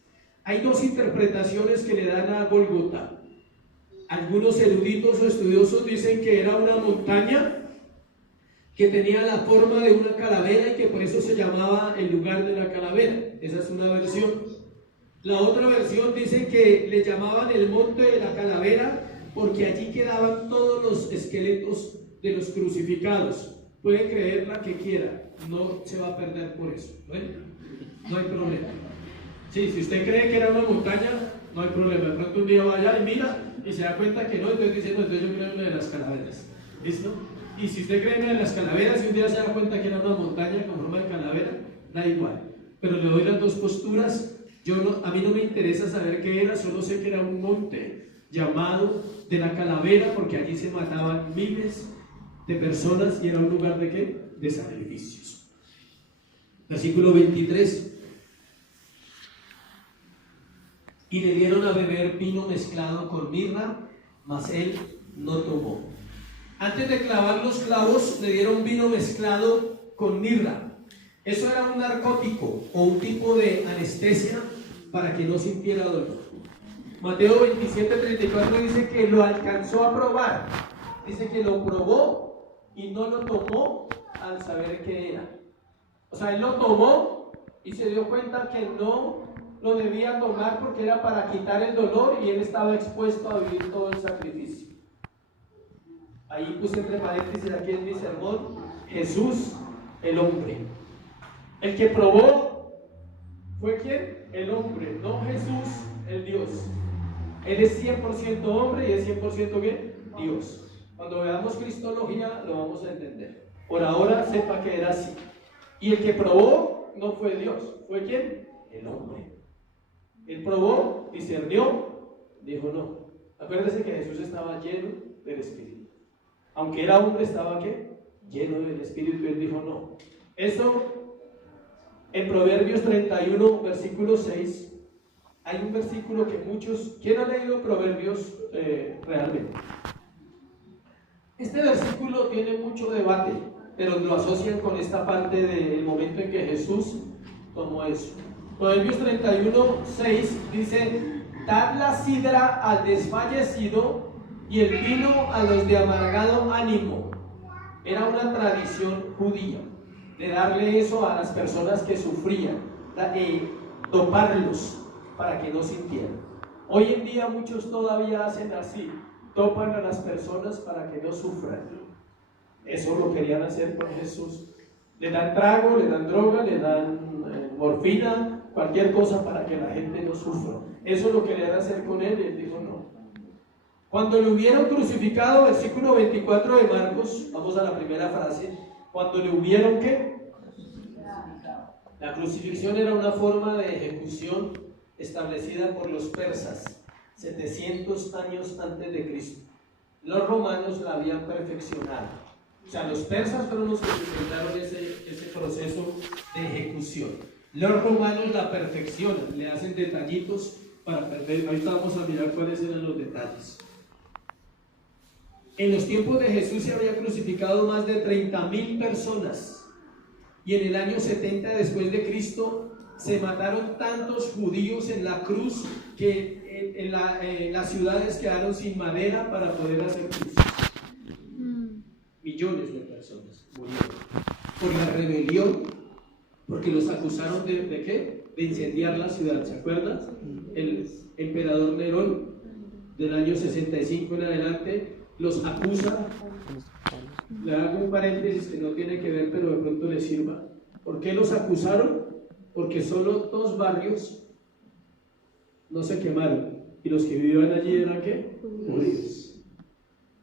Hay dos interpretaciones que le dan a Gólgota. Algunos eruditos o estudiosos dicen que era una montaña que tenía la forma de una calavera y que por eso se llamaba el lugar de la calavera. Esa es una versión. La otra versión dice que le llamaban el monte de la calavera porque allí quedaban todos los esqueletos de los crucificados. Puede creer la que quiera, no se va a perder por eso. ¿Bueno? No hay problema. Sí, si usted cree que era una montaña, no hay problema. De pronto un día vaya y mira y se da cuenta que no, entonces dice, no, entonces yo creo en una de las calaveras. ¿Listo? Y si usted cree en una de las calaveras y un día se da cuenta que era una montaña con forma de calavera, da igual. Pero le doy las dos posturas. A mí no me interesa saber qué era, solo sé que era un monte llamado de la calavera porque allí se mataban miles de personas y era un lugar de ¿qué? De sacrificios. Versículo 23. Y le dieron a beber vino mezclado con mirra, mas él no tomó. Antes de clavar los clavos le dieron vino mezclado con mirra. Eso era un narcótico o un tipo de anestesia para que no sintiera dolor. Mateo 27:34 dice que lo alcanzó a probar. Dice que lo probó y no lo tomó al saber qué era. O sea, él lo tomó y se dio cuenta que no lo debía tomar porque era para quitar el dolor y él estaba expuesto a vivir todo el sacrificio. Ahí puse entre paréntesis, aquí en mi sermón, Jesús el hombre. El que probó fue ¿quién? El hombre, no Jesús el Dios. Él es 100% hombre y es 100% ¿qué? Dios. Cuando veamos Cristología lo vamos a entender. Por ahora sepa que era así. Y el que probó no fue Dios, ¿fue quién? El hombre. Él probó, discernió, dijo no. Acuérdense que Jesús estaba lleno del Espíritu. Aunque era hombre, estaba ¿qué? Lleno del Espíritu. Y él dijo no. Eso en Proverbios 31, versículo 6. Hay un versículo que muchos, ¿quién ha leído Proverbios realmente? Este versículo tiene mucho debate, pero lo asocian con esta parte del momento en que Jesús tomó eso. Proverbios 31, 6 dice: dad la sidra al desfallecido y el vino a los de amargado ánimo. Era una tradición judía de darle eso a las personas que sufrían, doparlos para que no sintieran. Hoy en día muchos todavía hacen así, dopan a las personas para que no sufran. Eso lo querían hacer con Jesús. Le dan trago, le dan droga, le dan morfina, cualquier cosa para que la gente no sufra. Eso lo querían hacer con él y él dijo no. Cuando le hubieron crucificado, versículo 24 de Marcos, vamos a la primera frase. Cuando le hubieron ¿qué? La crucifixión era una forma de ejecución establecida por los persas 700 años antes de Cristo. Los romanos la habían perfeccionado. O sea, los persas fueron los que inventaron ese proceso de ejecución. Los romanos la perfeccionan, le hacen detallitos para perder. Ahorita vamos a mirar cuáles eran los detalles. En los tiempos de Jesús se había crucificado más de 30,000 personas. Y en el año 70 después de Cristo se mataron tantos judíos en la cruz que en las ciudades quedaron sin madera para poder hacer cruces. millones de personas murieron por la rebelión, porque los acusaron ¿de qué? De incendiar la ciudad. ¿Se acuerdan? El emperador Nerón, del año 65 en adelante, los acusa. Le hago un paréntesis que no tiene que ver, pero de pronto les sirva. ¿Por qué los acusaron? Porque solo 2 barrios no se quemaron, y los que vivían allí eran ¿qué? Judíos.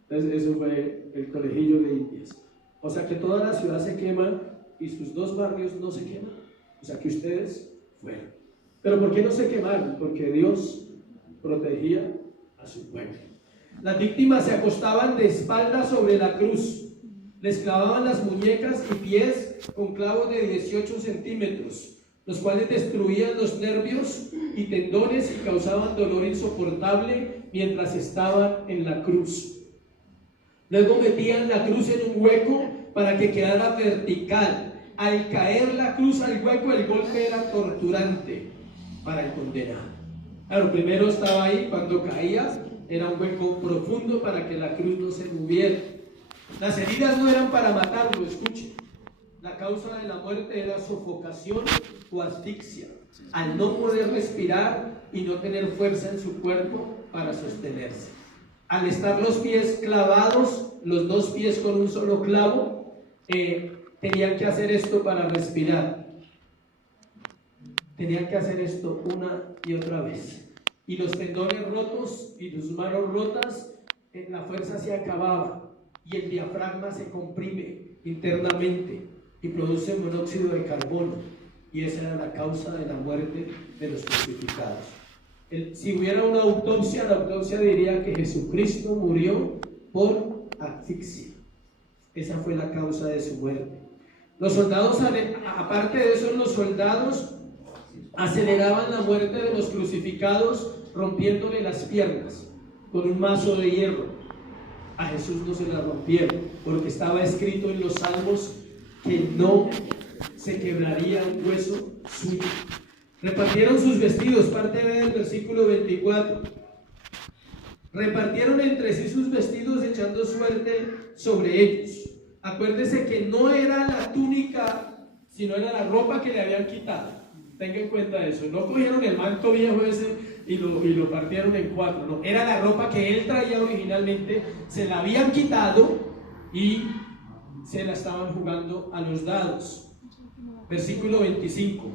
Entonces eso fue el conejillo de Indias. O sea que toda la ciudad se quema y sus 2 barrios no se queman. O sea que ustedes fueron. ¿Pero por qué no se quemaron? Porque Dios protegía a su pueblo. Las víctimas se acostaban de espaldas sobre la cruz. Les clavaban las muñecas y pies con clavos de 18 centímetros, los cuales destruían los nervios y tendones y causaban dolor insoportable mientras estaban en la cruz. Luego metían la cruz en un hueco para que quedara vertical. Al caer la cruz al hueco, el golpe era torturante para el condenado. Claro, primero estaba ahí, cuando caía era un hueco profundo para que la cruz no se moviera. Las heridas no eran para matarlo, escuchen. La causa de la muerte era sofocación o asfixia, al no poder respirar y no tener fuerza en su cuerpo para sostenerse. Al estar los pies clavados, los 2 pies con un solo clavo, tenían que hacer esto para respirar. Tenían que hacer esto una y otra vez. Y los tendones rotos y sus manos rotas, la fuerza se acababa y el diafragma se comprime internamente y produce monóxido de carbono, y esa era la causa de la muerte de los crucificados. Si hubiera una autopsia, la autopsia diría que Jesucristo murió por asfixia. Esa fue la causa de su muerte. Los soldados, aparte de eso, los soldados aceleraban la muerte de los crucificados rompiéndole las piernas con un mazo de hierro. A Jesús no se la rompieron, porque estaba escrito en los Salmos que no se quebraría un hueso suyo. Repartieron sus vestidos, parte B del versículo 24. Repartieron entre sí sus vestidos echando suerte sobre ellos. Acuérdese que no era la túnica, sino era la ropa que le habían quitado. Tenga en cuenta eso. No cogieron el manto viejo ese y lo partieron en 4. No, era la ropa que él traía originalmente, se la habían quitado y se la estaban jugando a los dados. Versículo 25.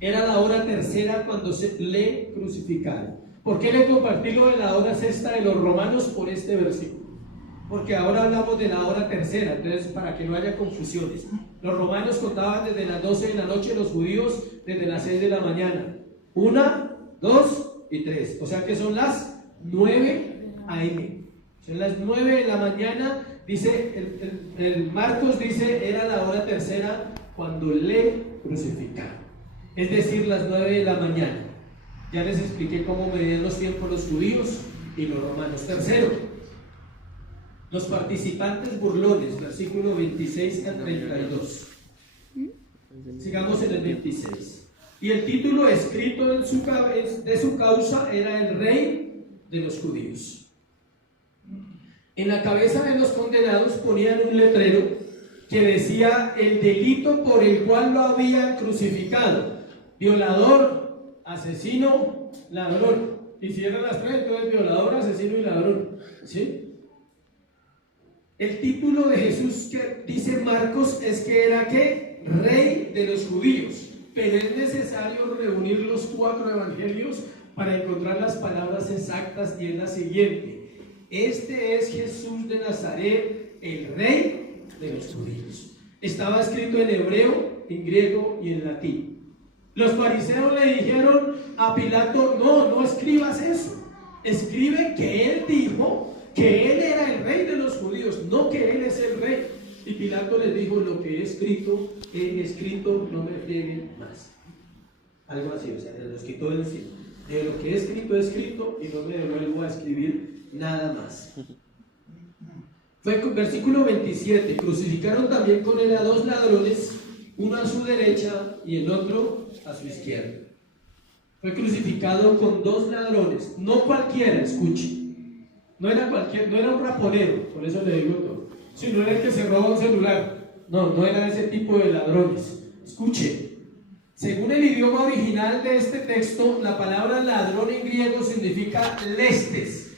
Era la hora tercera cuando se le crucificaron. ¿Por qué le compartí lo de la hora sexta de los romanos? Por este versículo. Porque ahora hablamos de la hora tercera, entonces para que no haya confusiones. Los romanos contaban desde las 12 de la noche, los judíos desde las 6 de la mañana. 1, 2 y 3. O sea que son las 9 a.m. Son las 9 de la mañana. Dice, el Marcos dice, era la hora tercera cuando le crucificaron. Es decir, las 9 de la mañana. Ya les expliqué cómo medían los tiempos los judíos y los romanos. Tercero, los participantes burlones, versículo 26 al 32. Sigamos en el 26. Y el título escrito de su causa era el Rey de los Judíos. En la cabeza de los condenados ponían un letrero que decía el delito por el cual lo habían crucificado: violador, asesino, ladrón. Y si eran las 3, entonces violador, asesino y ladrón. ¿Sí? El título de Jesús que dice Marcos es que era ¿qué? Rey de los judíos. Pero es necesario reunir los 4 evangelios para encontrar las palabras exactas, y es la siguiente: este es Jesús de Nazaret, el Rey de los judíos. Estaba escrito en hebreo, en griego y en latín. Los fariseos le dijeron a Pilato: no escribas eso, escribe que él dijo que él era el Rey de los judíos, no que él es el Rey. Y Pilato les dijo: lo que he escrito, no me frieguen más. Algo así, o sea, los quitó de encima. De lo que he escrito y no me devuelvo a escribir nada más. Fue versículo 27. Crucificaron también con él a 2 ladrones, uno a su derecha y el otro a su izquierda. Fue crucificado con 2 ladrones, no cualquiera, escuche. No era no era un raponero, por eso le digo todo, sino era el que se roba un celular. No era ese tipo de ladrones. Escuche, según el idioma original de este texto, la palabra ladrón en griego significa lestes,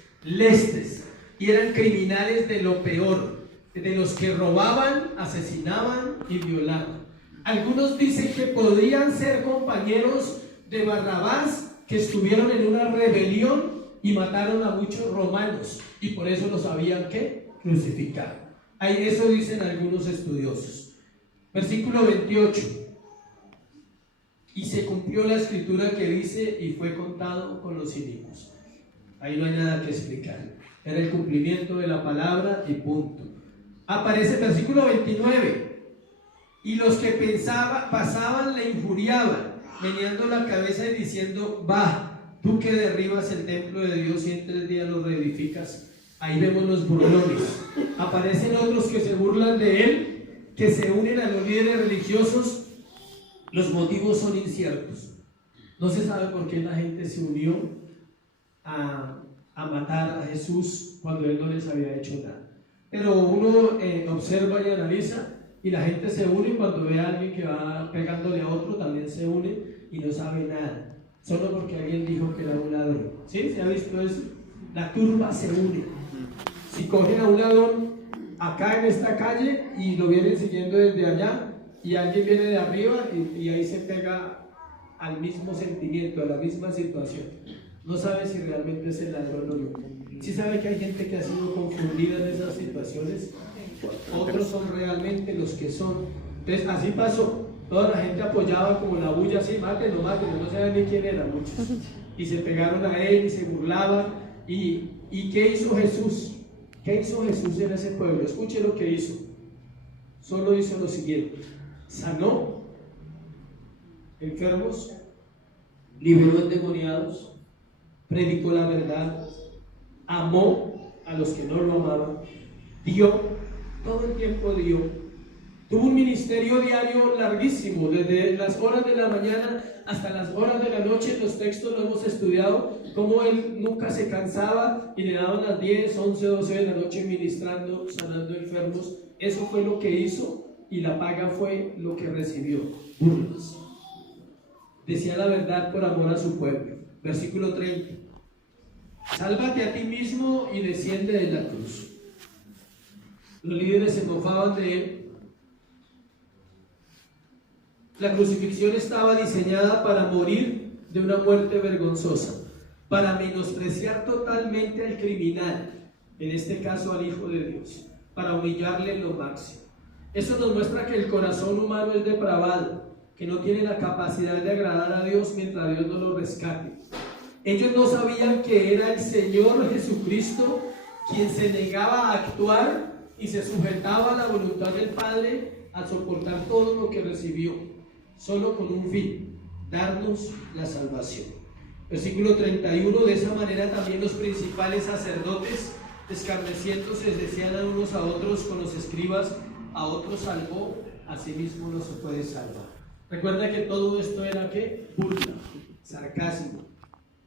y eran criminales de lo peor, de los que robaban, asesinaban y violaban. Algunos dicen que podrían ser compañeros de Barrabás, que estuvieron en una rebelión y mataron a muchos romanos, y por eso los habían crucificado. Ahí eso dicen algunos estudiosos. Versículo 28. Y se cumplió la escritura que dice: y fue contado con los inicuos. Ahí no hay nada que explicar. Era el cumplimiento de la palabra y punto. Aparece el versículo 29. Y los que pasaban le injuriaban, meneando la cabeza y diciendo: va, tú que derribas el templo de Dios y en 3 días lo reedificas. Ahí vemos los burlones. Aparecen otros que se burlan de él, que se unen a los líderes religiosos. Los motivos son inciertos. No se sabe por qué la gente se unió a matar a Jesús cuando él no les había hecho nada. Pero uno observa y analiza, y la gente se une, y cuando ve a alguien que va pegándole a otro también se une y no sabe nada, solo porque alguien dijo que era un ladrón. ¿Sí? ¿Se ha visto eso? La turba se une. Si cogen a un ladrón acá en esta calle y lo vienen siguiendo desde allá, y alguien viene de arriba y ahí se pega al mismo sentimiento, a la misma situación, no sabe si realmente es el ladrón o no. ¿Sí sabe que hay gente que ha sido confundida en esas situaciones? Otros son realmente los que son. Entonces así pasó. Toda la gente apoyaba como la bulla, así: mátenlo, no saben ni quién era, muchos. Y se pegaron a él y se burlaban. ¿Y qué hizo Jesús? ¿Qué hizo Jesús en ese pueblo? Escuche lo que hizo. Solo hizo lo siguiente: sanó enfermos, liberó endemoniados, predicó la verdad, amó a los que no lo amaban, dio, todo el tiempo dio. Tuvo un ministerio diario larguísimo, desde las horas de la mañana hasta las horas de la noche. En los textos lo hemos estudiado, cómo él nunca se cansaba y le daban las 10, 11, 12 de la noche ministrando, sanando enfermos. Eso fue lo que hizo, y la paga fue lo que recibió: burlas. Decía la verdad por amor a su pueblo. Versículo 30. Sálvate a ti mismo y desciende de la cruz. Los líderes se mofaban de él. La crucifixión estaba diseñada para morir de una muerte vergonzosa, para menospreciar totalmente al criminal, en este caso al Hijo de Dios, para humillarle en lo máximo. Eso nos muestra que el corazón humano es depravado, que no tiene la capacidad de agradar a Dios mientras Dios no lo rescate. Ellos no sabían que era el Señor Jesucristo quien se negaba a actuar y se sujetaba a la voluntad del Padre, a soportar todo lo que recibió, solo con un fin: darnos la salvación. Versículo 31. De esa manera también los principales sacerdotes, escarneciéndose, decían a unos a otros con los escribas: a otros salvó, a sí mismo no se puede salvar. Recuerda que todo esto era ¿qué? Burla, sarcasmo,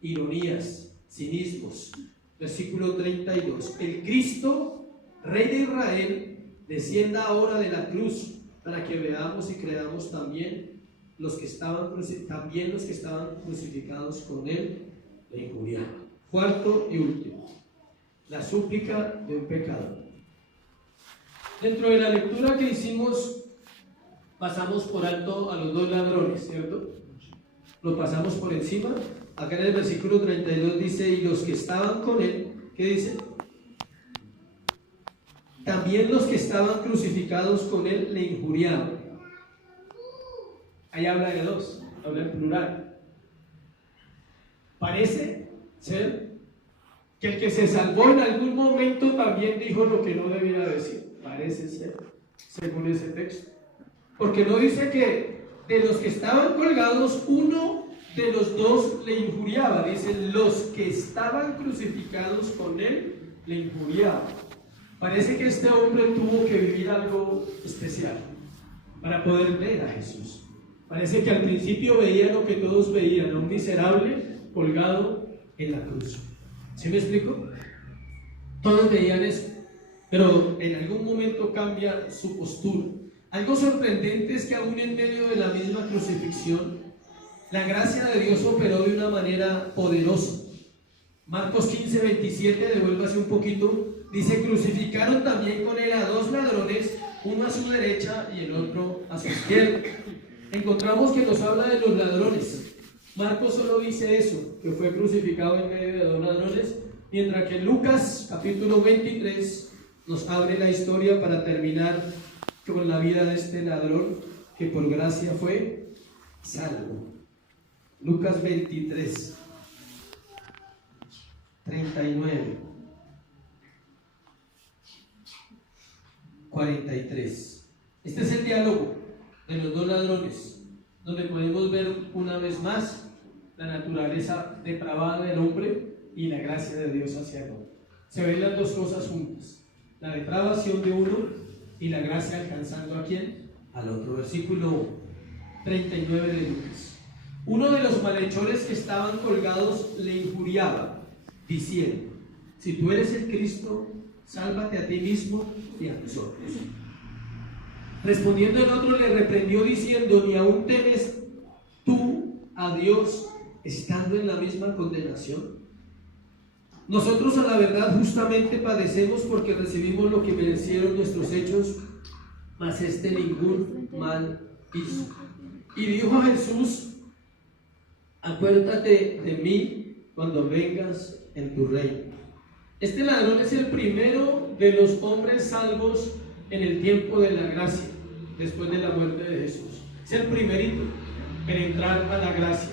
ironías, cinismos. Versículo 32. El Cristo, Rey de Israel, descienda ahora de la cruz, para que veamos y creamos también los que estaban crucificados con él le injuriaban. Cuarto y último, la súplica de un pecador. Dentro de la lectura que hicimos, pasamos por alto a los 2 ladrones, ¿cierto? Lo pasamos por encima. Acá en el versículo 32 dice: y los que estaban con él, ¿qué dice? También los que estaban crucificados con él le injuriaban. Ahí habla de 2, habla en plural. Parece ser que el que se salvó en algún momento también dijo lo que no debía decir. Parece ser, según ese texto. Porque no dice que de los que estaban colgados, uno de los 2 le injuriaba. Dice: los que estaban crucificados con él le injuriaban. Parece que este hombre tuvo que vivir algo especial para poder ver a Jesús. Parece que al principio veía lo que todos veían, a un miserable colgado en la cruz. ¿Sí me explico? Todos veían eso, pero en algún momento cambia su postura. Algo sorprendente es que aún en medio de la misma crucifixión, la gracia de Dios operó de una manera poderosa. Marcos 15:27, devuélvase un poquito, dice: crucificaron también con él a 2 ladrones, uno a su derecha y el otro a su izquierda. Encontramos que nos habla de los ladrones. Marcos solo dice eso, que fue crucificado en medio de 2 ladrones, mientras que Lucas capítulo 23 nos abre la historia para terminar con la vida de este ladrón que por gracia fue salvo. Lucas 23, 39, 43. Este es el diálogo de los 2 ladrones, donde podemos ver una vez más la naturaleza depravada del hombre y la gracia de Dios hacia el hombre. Se ven las 2 cosas juntas, la depravación de uno y la gracia alcanzando ¿a quién? Al otro. Versículo 39 de Lucas. Uno de los malhechores que estaban colgados le injuriaba, diciendo: si tú eres el Cristo, sálvate a ti mismo y a nosotros. Respondiendo el otro le reprendió diciendo: ¿ni aún temes tú a Dios estando en la misma condenación? Nosotros a la verdad justamente padecemos porque recibimos lo que merecieron nuestros hechos, mas este ningún mal hizo. Y dijo Jesús: acuérdate de mí cuando vengas en tu reino. Este ladrón es el primero de los hombres salvos en el tiempo de la gracia, después de la muerte de Jesús. Es el primerito en entrar a la gracia.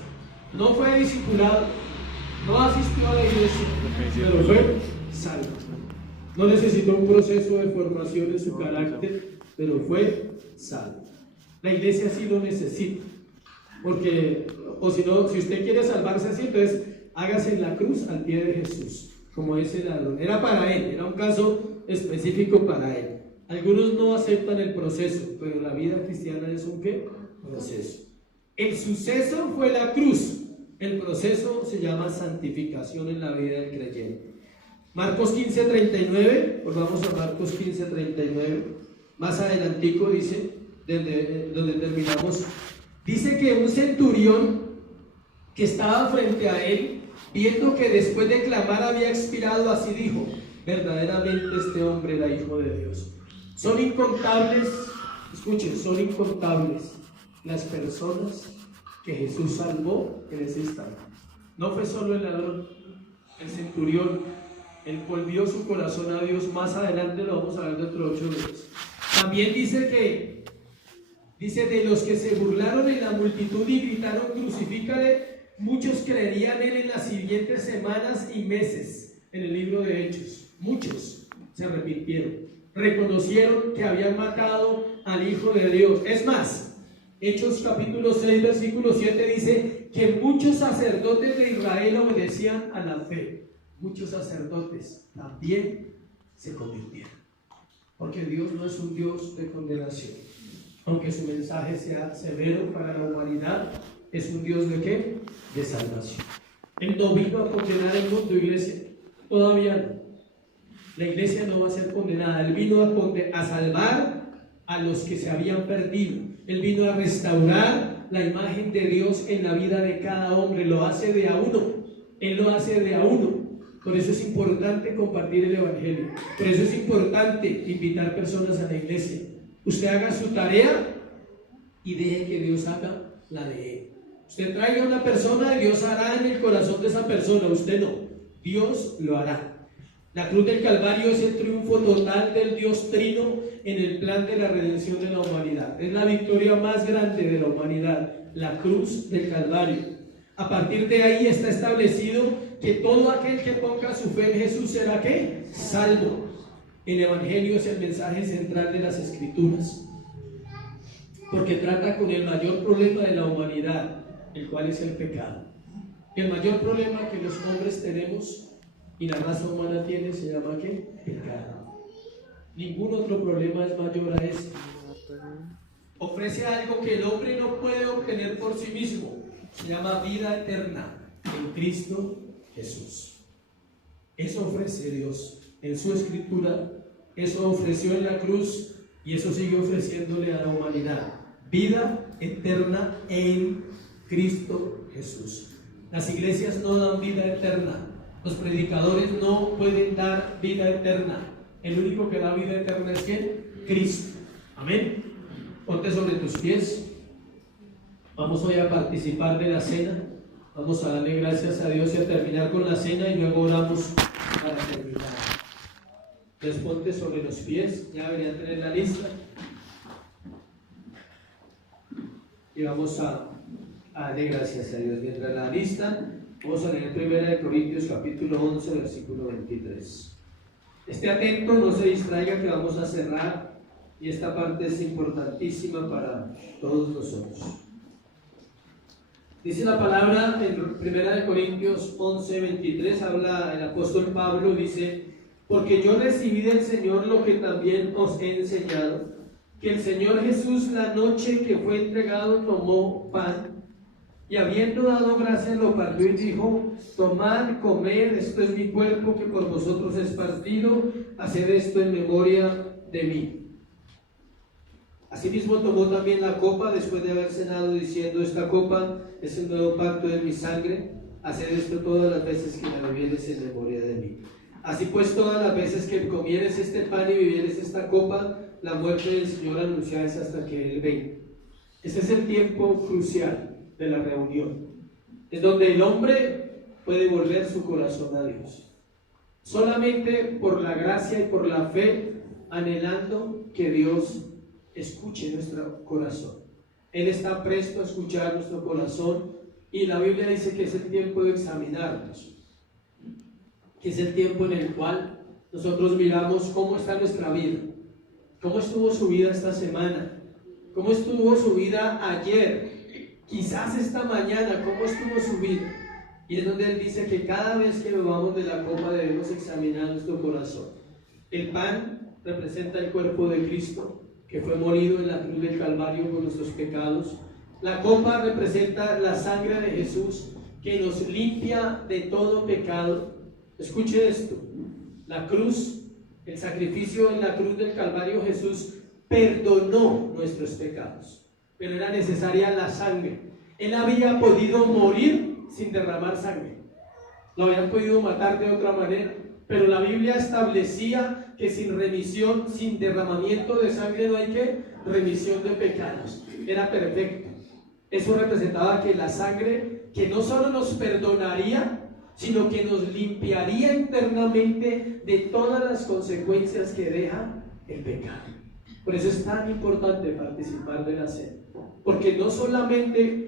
No fue discipulado, no asistió a la iglesia, pero fue salvo. No necesitó un proceso de formación en su carácter, pero fue salvo. La iglesia sí lo necesita, porque, o si no, si usted quiere salvarse así, entonces hágase en la cruz al pie de Jesús, como ese ladrón. Era para él, era un caso específico para él. Algunos no aceptan el proceso, pero la vida cristiana es un ¿qué? Proceso. El suceso fue la cruz. El proceso se llama santificación en la vida del creyente. Marcos 15:39, pues vamos a Marcos 15:39, más adelantico dice, donde terminamos, dice que un centurión que estaba frente a él, viendo que después de clamar había expirado, así dijo: verdaderamente este hombre era hijo de Dios. Son incontables, escuchen, son incontables las personas que Jesús salvó en ese instante. No fue solo el ladrón, el centurión, el cual dio su corazón a Dios. Más adelante lo vamos a ver dentro de 8 días. También dice de los que se burlaron en la multitud y gritaron: crucifícale, muchos creerían en las siguientes semanas y meses. En el libro de Hechos, muchos se arrepintieron, reconocieron que habían matado al Hijo de Dios. Es más, Hechos capítulo 6 versículo 7 dice que muchos sacerdotes de Israel obedecían a la fe. Muchos sacerdotes también se convirtieron, porque Dios no es un Dios de condenación. Aunque su mensaje sea severo para la humanidad, es un Dios ¿de qué? De salvación. Él no vino a condenar el mundo, iglesia, todavía no. La iglesia no va a ser condenada. Él vino a salvar a los que se habían perdido. Él vino a restaurar la imagen de Dios en la vida de cada hombre. Lo hace de a uno. Él lo hace de a uno. Por eso es importante compartir el evangelio. Por eso es importante invitar personas a la iglesia. Usted haga su tarea y deje que Dios haga la de él. Usted traiga a una persona y Dios hará en el corazón de esa persona. Usted no. Dios lo hará. La cruz del Calvario es el triunfo total del Dios Trino en el plan de la redención de la humanidad. Es la victoria más grande de la humanidad, la cruz del Calvario. A partir de ahí está establecido que todo aquel que ponga su fe en Jesús será ¿qué? Salvo. El evangelio es el mensaje central de las Escrituras, porque trata con el mayor problema de la humanidad, el cual es el pecado. El mayor problema que los hombres tenemos y la raza humana tiene se llama ¿qué? Pecado. Ningún otro problema es mayor a este. Ofrece algo que el hombre no puede obtener por sí mismo. Se llama vida eterna en Cristo Jesús. Eso ofrece Dios. en su escritura, eso ofreció en la cruz y eso sigue ofreciéndole a la humanidad: vida eterna en Cristo Jesús. Las iglesias no dan vida eterna, los predicadores no pueden dar vida eterna. El único que da vida eterna es ¿quién? Cristo. Amén. Ponte sobre tus pies. Vamos hoy a participar de la cena. Vamos a darle gracias a Dios y a terminar con la cena y luego oramos para terminar. Entonces ponte sobre los pies, ya deberían tener la lista. Y vamos a darle gracias a Dios. Mientras la lista, vamos a leer 1 Corintios capítulo 11, versículo 23. Esté atento, no se distraiga, que vamos a cerrar. Y esta parte es importantísima para todos nosotros. Dice la palabra en 1 Corintios 11, 23, habla el apóstol Pablo, dice: porque yo recibí del Señor lo que también os he enseñado, que el Señor Jesús, la noche que fue entregado, tomó pan, y habiendo dado gracias lo partió y dijo: tomad, comed, esto es mi cuerpo que por vosotros es partido, haced esto en memoria de mí. Asimismo tomó también la copa después de haber cenado, diciendo: esta copa es el nuevo pacto de mi sangre, haced esto todas las veces que la bebiereis en memoria de mí. Así pues, todas las veces que comieres este pan y bebieres esta copa, la muerte del Señor anunciáis hasta que Él venga. Ese es el tiempo crucial de la reunión. Es donde el hombre puede volver su corazón a Dios. Solamente por la gracia y por la fe, anhelando que Dios escuche nuestro corazón. Él está presto a escuchar nuestro corazón, y la Biblia dice que es el tiempo de examinarnos, que es el tiempo en el cual nosotros miramos cómo está nuestra vida, cómo estuvo su vida esta semana, cómo estuvo su vida ayer, quizás esta mañana, cómo estuvo su vida. Y es donde Él dice que cada vez que bebamos de la copa debemos examinar nuestro corazón. El pan representa el cuerpo de Cristo, que fue molido en la cruz del Calvario por nuestros pecados. La copa representa la sangre de Jesús, que nos limpia de todo pecado. Escuche esto: la cruz, el sacrificio en la cruz del Calvario, Jesús perdonó nuestros pecados, pero era necesaria la sangre. Él había podido morir sin derramar sangre, lo habían podido matar de otra manera, pero la Biblia establecía que sin remisión, sin derramamiento de sangre, no hay que remisión de pecados. Era perfecto. Eso representaba que la sangre, que no solo nos perdonaría, sino que nos limpiaría internamente de todas las consecuencias que deja el pecado. Por eso es tan importante participar de la cena, porque no solamente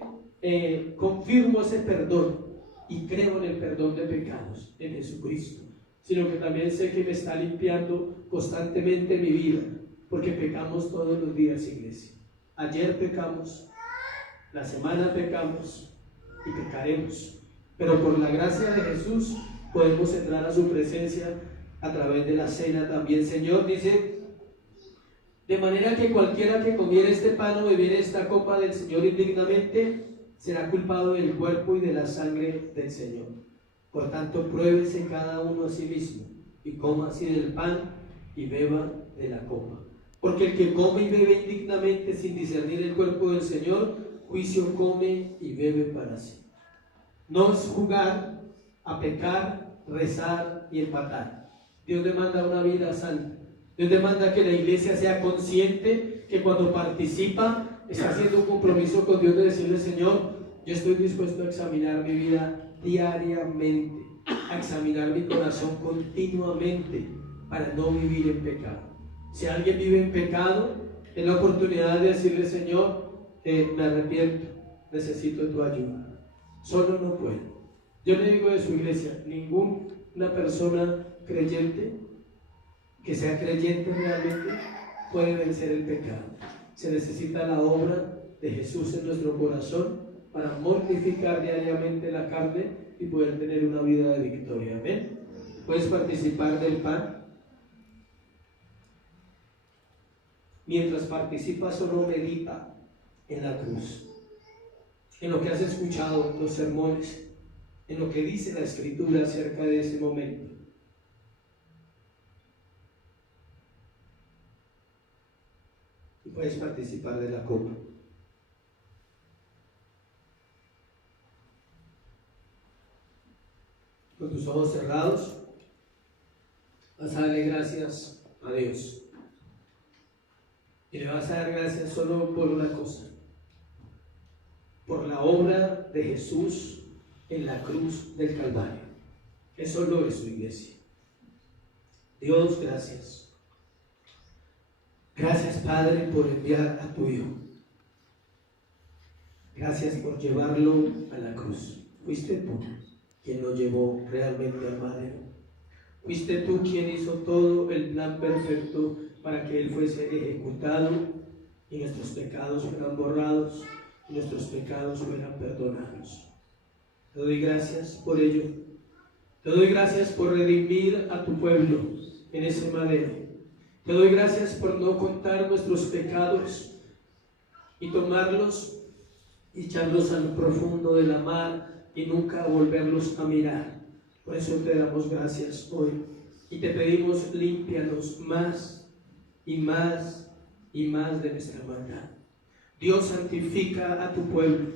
confirmo ese perdón y creo en el perdón de pecados en Jesucristo, sino que también sé que me está limpiando constantemente mi vida, porque pecamos todos los días, iglesia. Ayer pecamos, la semana pecamos y pecaremos, pero por la gracia de Jesús podemos entrar a su presencia a través de la cena también. Señor, dice: de manera que cualquiera que comiera este pan o bebiera esta copa del Señor indignamente será culpado del cuerpo y de la sangre del Señor. Por tanto, pruébese cada uno a sí mismo, y coma así del pan y beba de la copa. Porque el que come y bebe indignamente sin discernir el cuerpo del Señor, juicio come y bebe para sí. No es jugar a pecar, rezar y empatar. Dios demanda una vida santa. Dios demanda que la iglesia sea consciente que cuando participa está haciendo un compromiso con Dios de decirle: Señor, yo estoy dispuesto a examinar mi vida diariamente, a examinar mi corazón continuamente para no vivir en pecado. Si alguien vive en pecado, es la oportunidad de decirle: Señor, me arrepiento, necesito tu ayuda. Solo no puedo. Yo le digo de su iglesia: ninguna persona creyente, que sea creyente realmente, puede vencer el pecado. Se necesita la obra de Jesús en nuestro corazón para mortificar diariamente la carne y poder tener una vida de victoria. Amén. Puedes participar del pan. Mientras participas, solo medita en la cruz, en lo que has escuchado, los sermones, en lo que dice la Escritura acerca de ese momento. puedes participar de la copa. Con tus ojos cerrados, vas a darle gracias a Dios. Y le vas a dar gracias solo por una cosa: por la obra de Jesús en la cruz del Calvario. Es solo eso, iglesia. Dios, gracias. Gracias, Padre, por enviar a tu Hijo. Gracias por llevarlo a la cruz. Fuiste tú quien lo llevó realmente al madero. Fuiste tú quien hizo todo el plan perfecto para que Él fuese ejecutado y nuestros pecados fueran borrados y nuestros pecados fueran perdonados. Te doy gracias por ello. Te doy gracias por redimir a tu pueblo en ese madero. Te doy gracias por no contar nuestros pecados y tomarlos y echarlos al profundo de la mar y nunca volverlos a mirar. Por eso te damos gracias hoy y te pedimos: límpianos más y más y más de nuestra maldad. Dios, santifica a tu pueblo.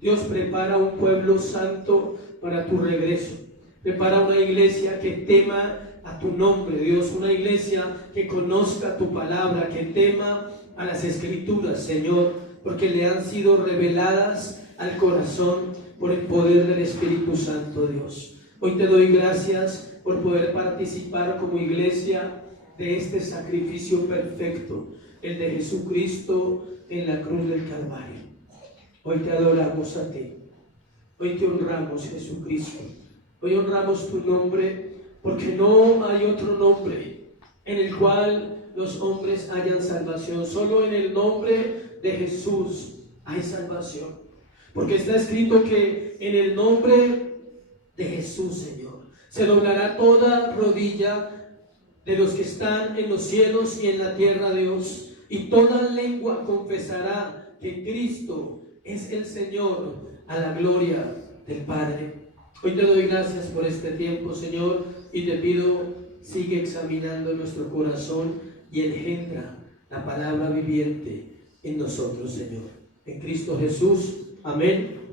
Dios, prepara un pueblo santo para tu regreso. Prepara una iglesia que tema a tu nombre, Dios, una iglesia que conozca tu palabra, que tema a las Escrituras, Señor, porque le han sido reveladas al corazón por el poder del Espíritu Santo, Dios. Hoy te doy gracias por poder participar como iglesia de este sacrificio perfecto, el de Jesucristo en la cruz del Calvario. Hoy te adoramos a ti. Hoy te honramos, Jesucristo. Hoy honramos tu nombre, porque no hay otro nombre en el cual los hombres hayan salvación. Solo en el nombre de Jesús hay salvación. Porque está escrito que en el nombre de Jesús, Señor, se doblará toda rodilla de los que están en los cielos y en la tierra, Dios, y toda lengua confesará que Cristo es el Señor, a la gloria del Padre. Hoy te doy gracias por este tiempo, Señor, y te pido: sigue examinando nuestro corazón y engendra la palabra viviente en nosotros, Señor. En Cristo Jesús. Amén.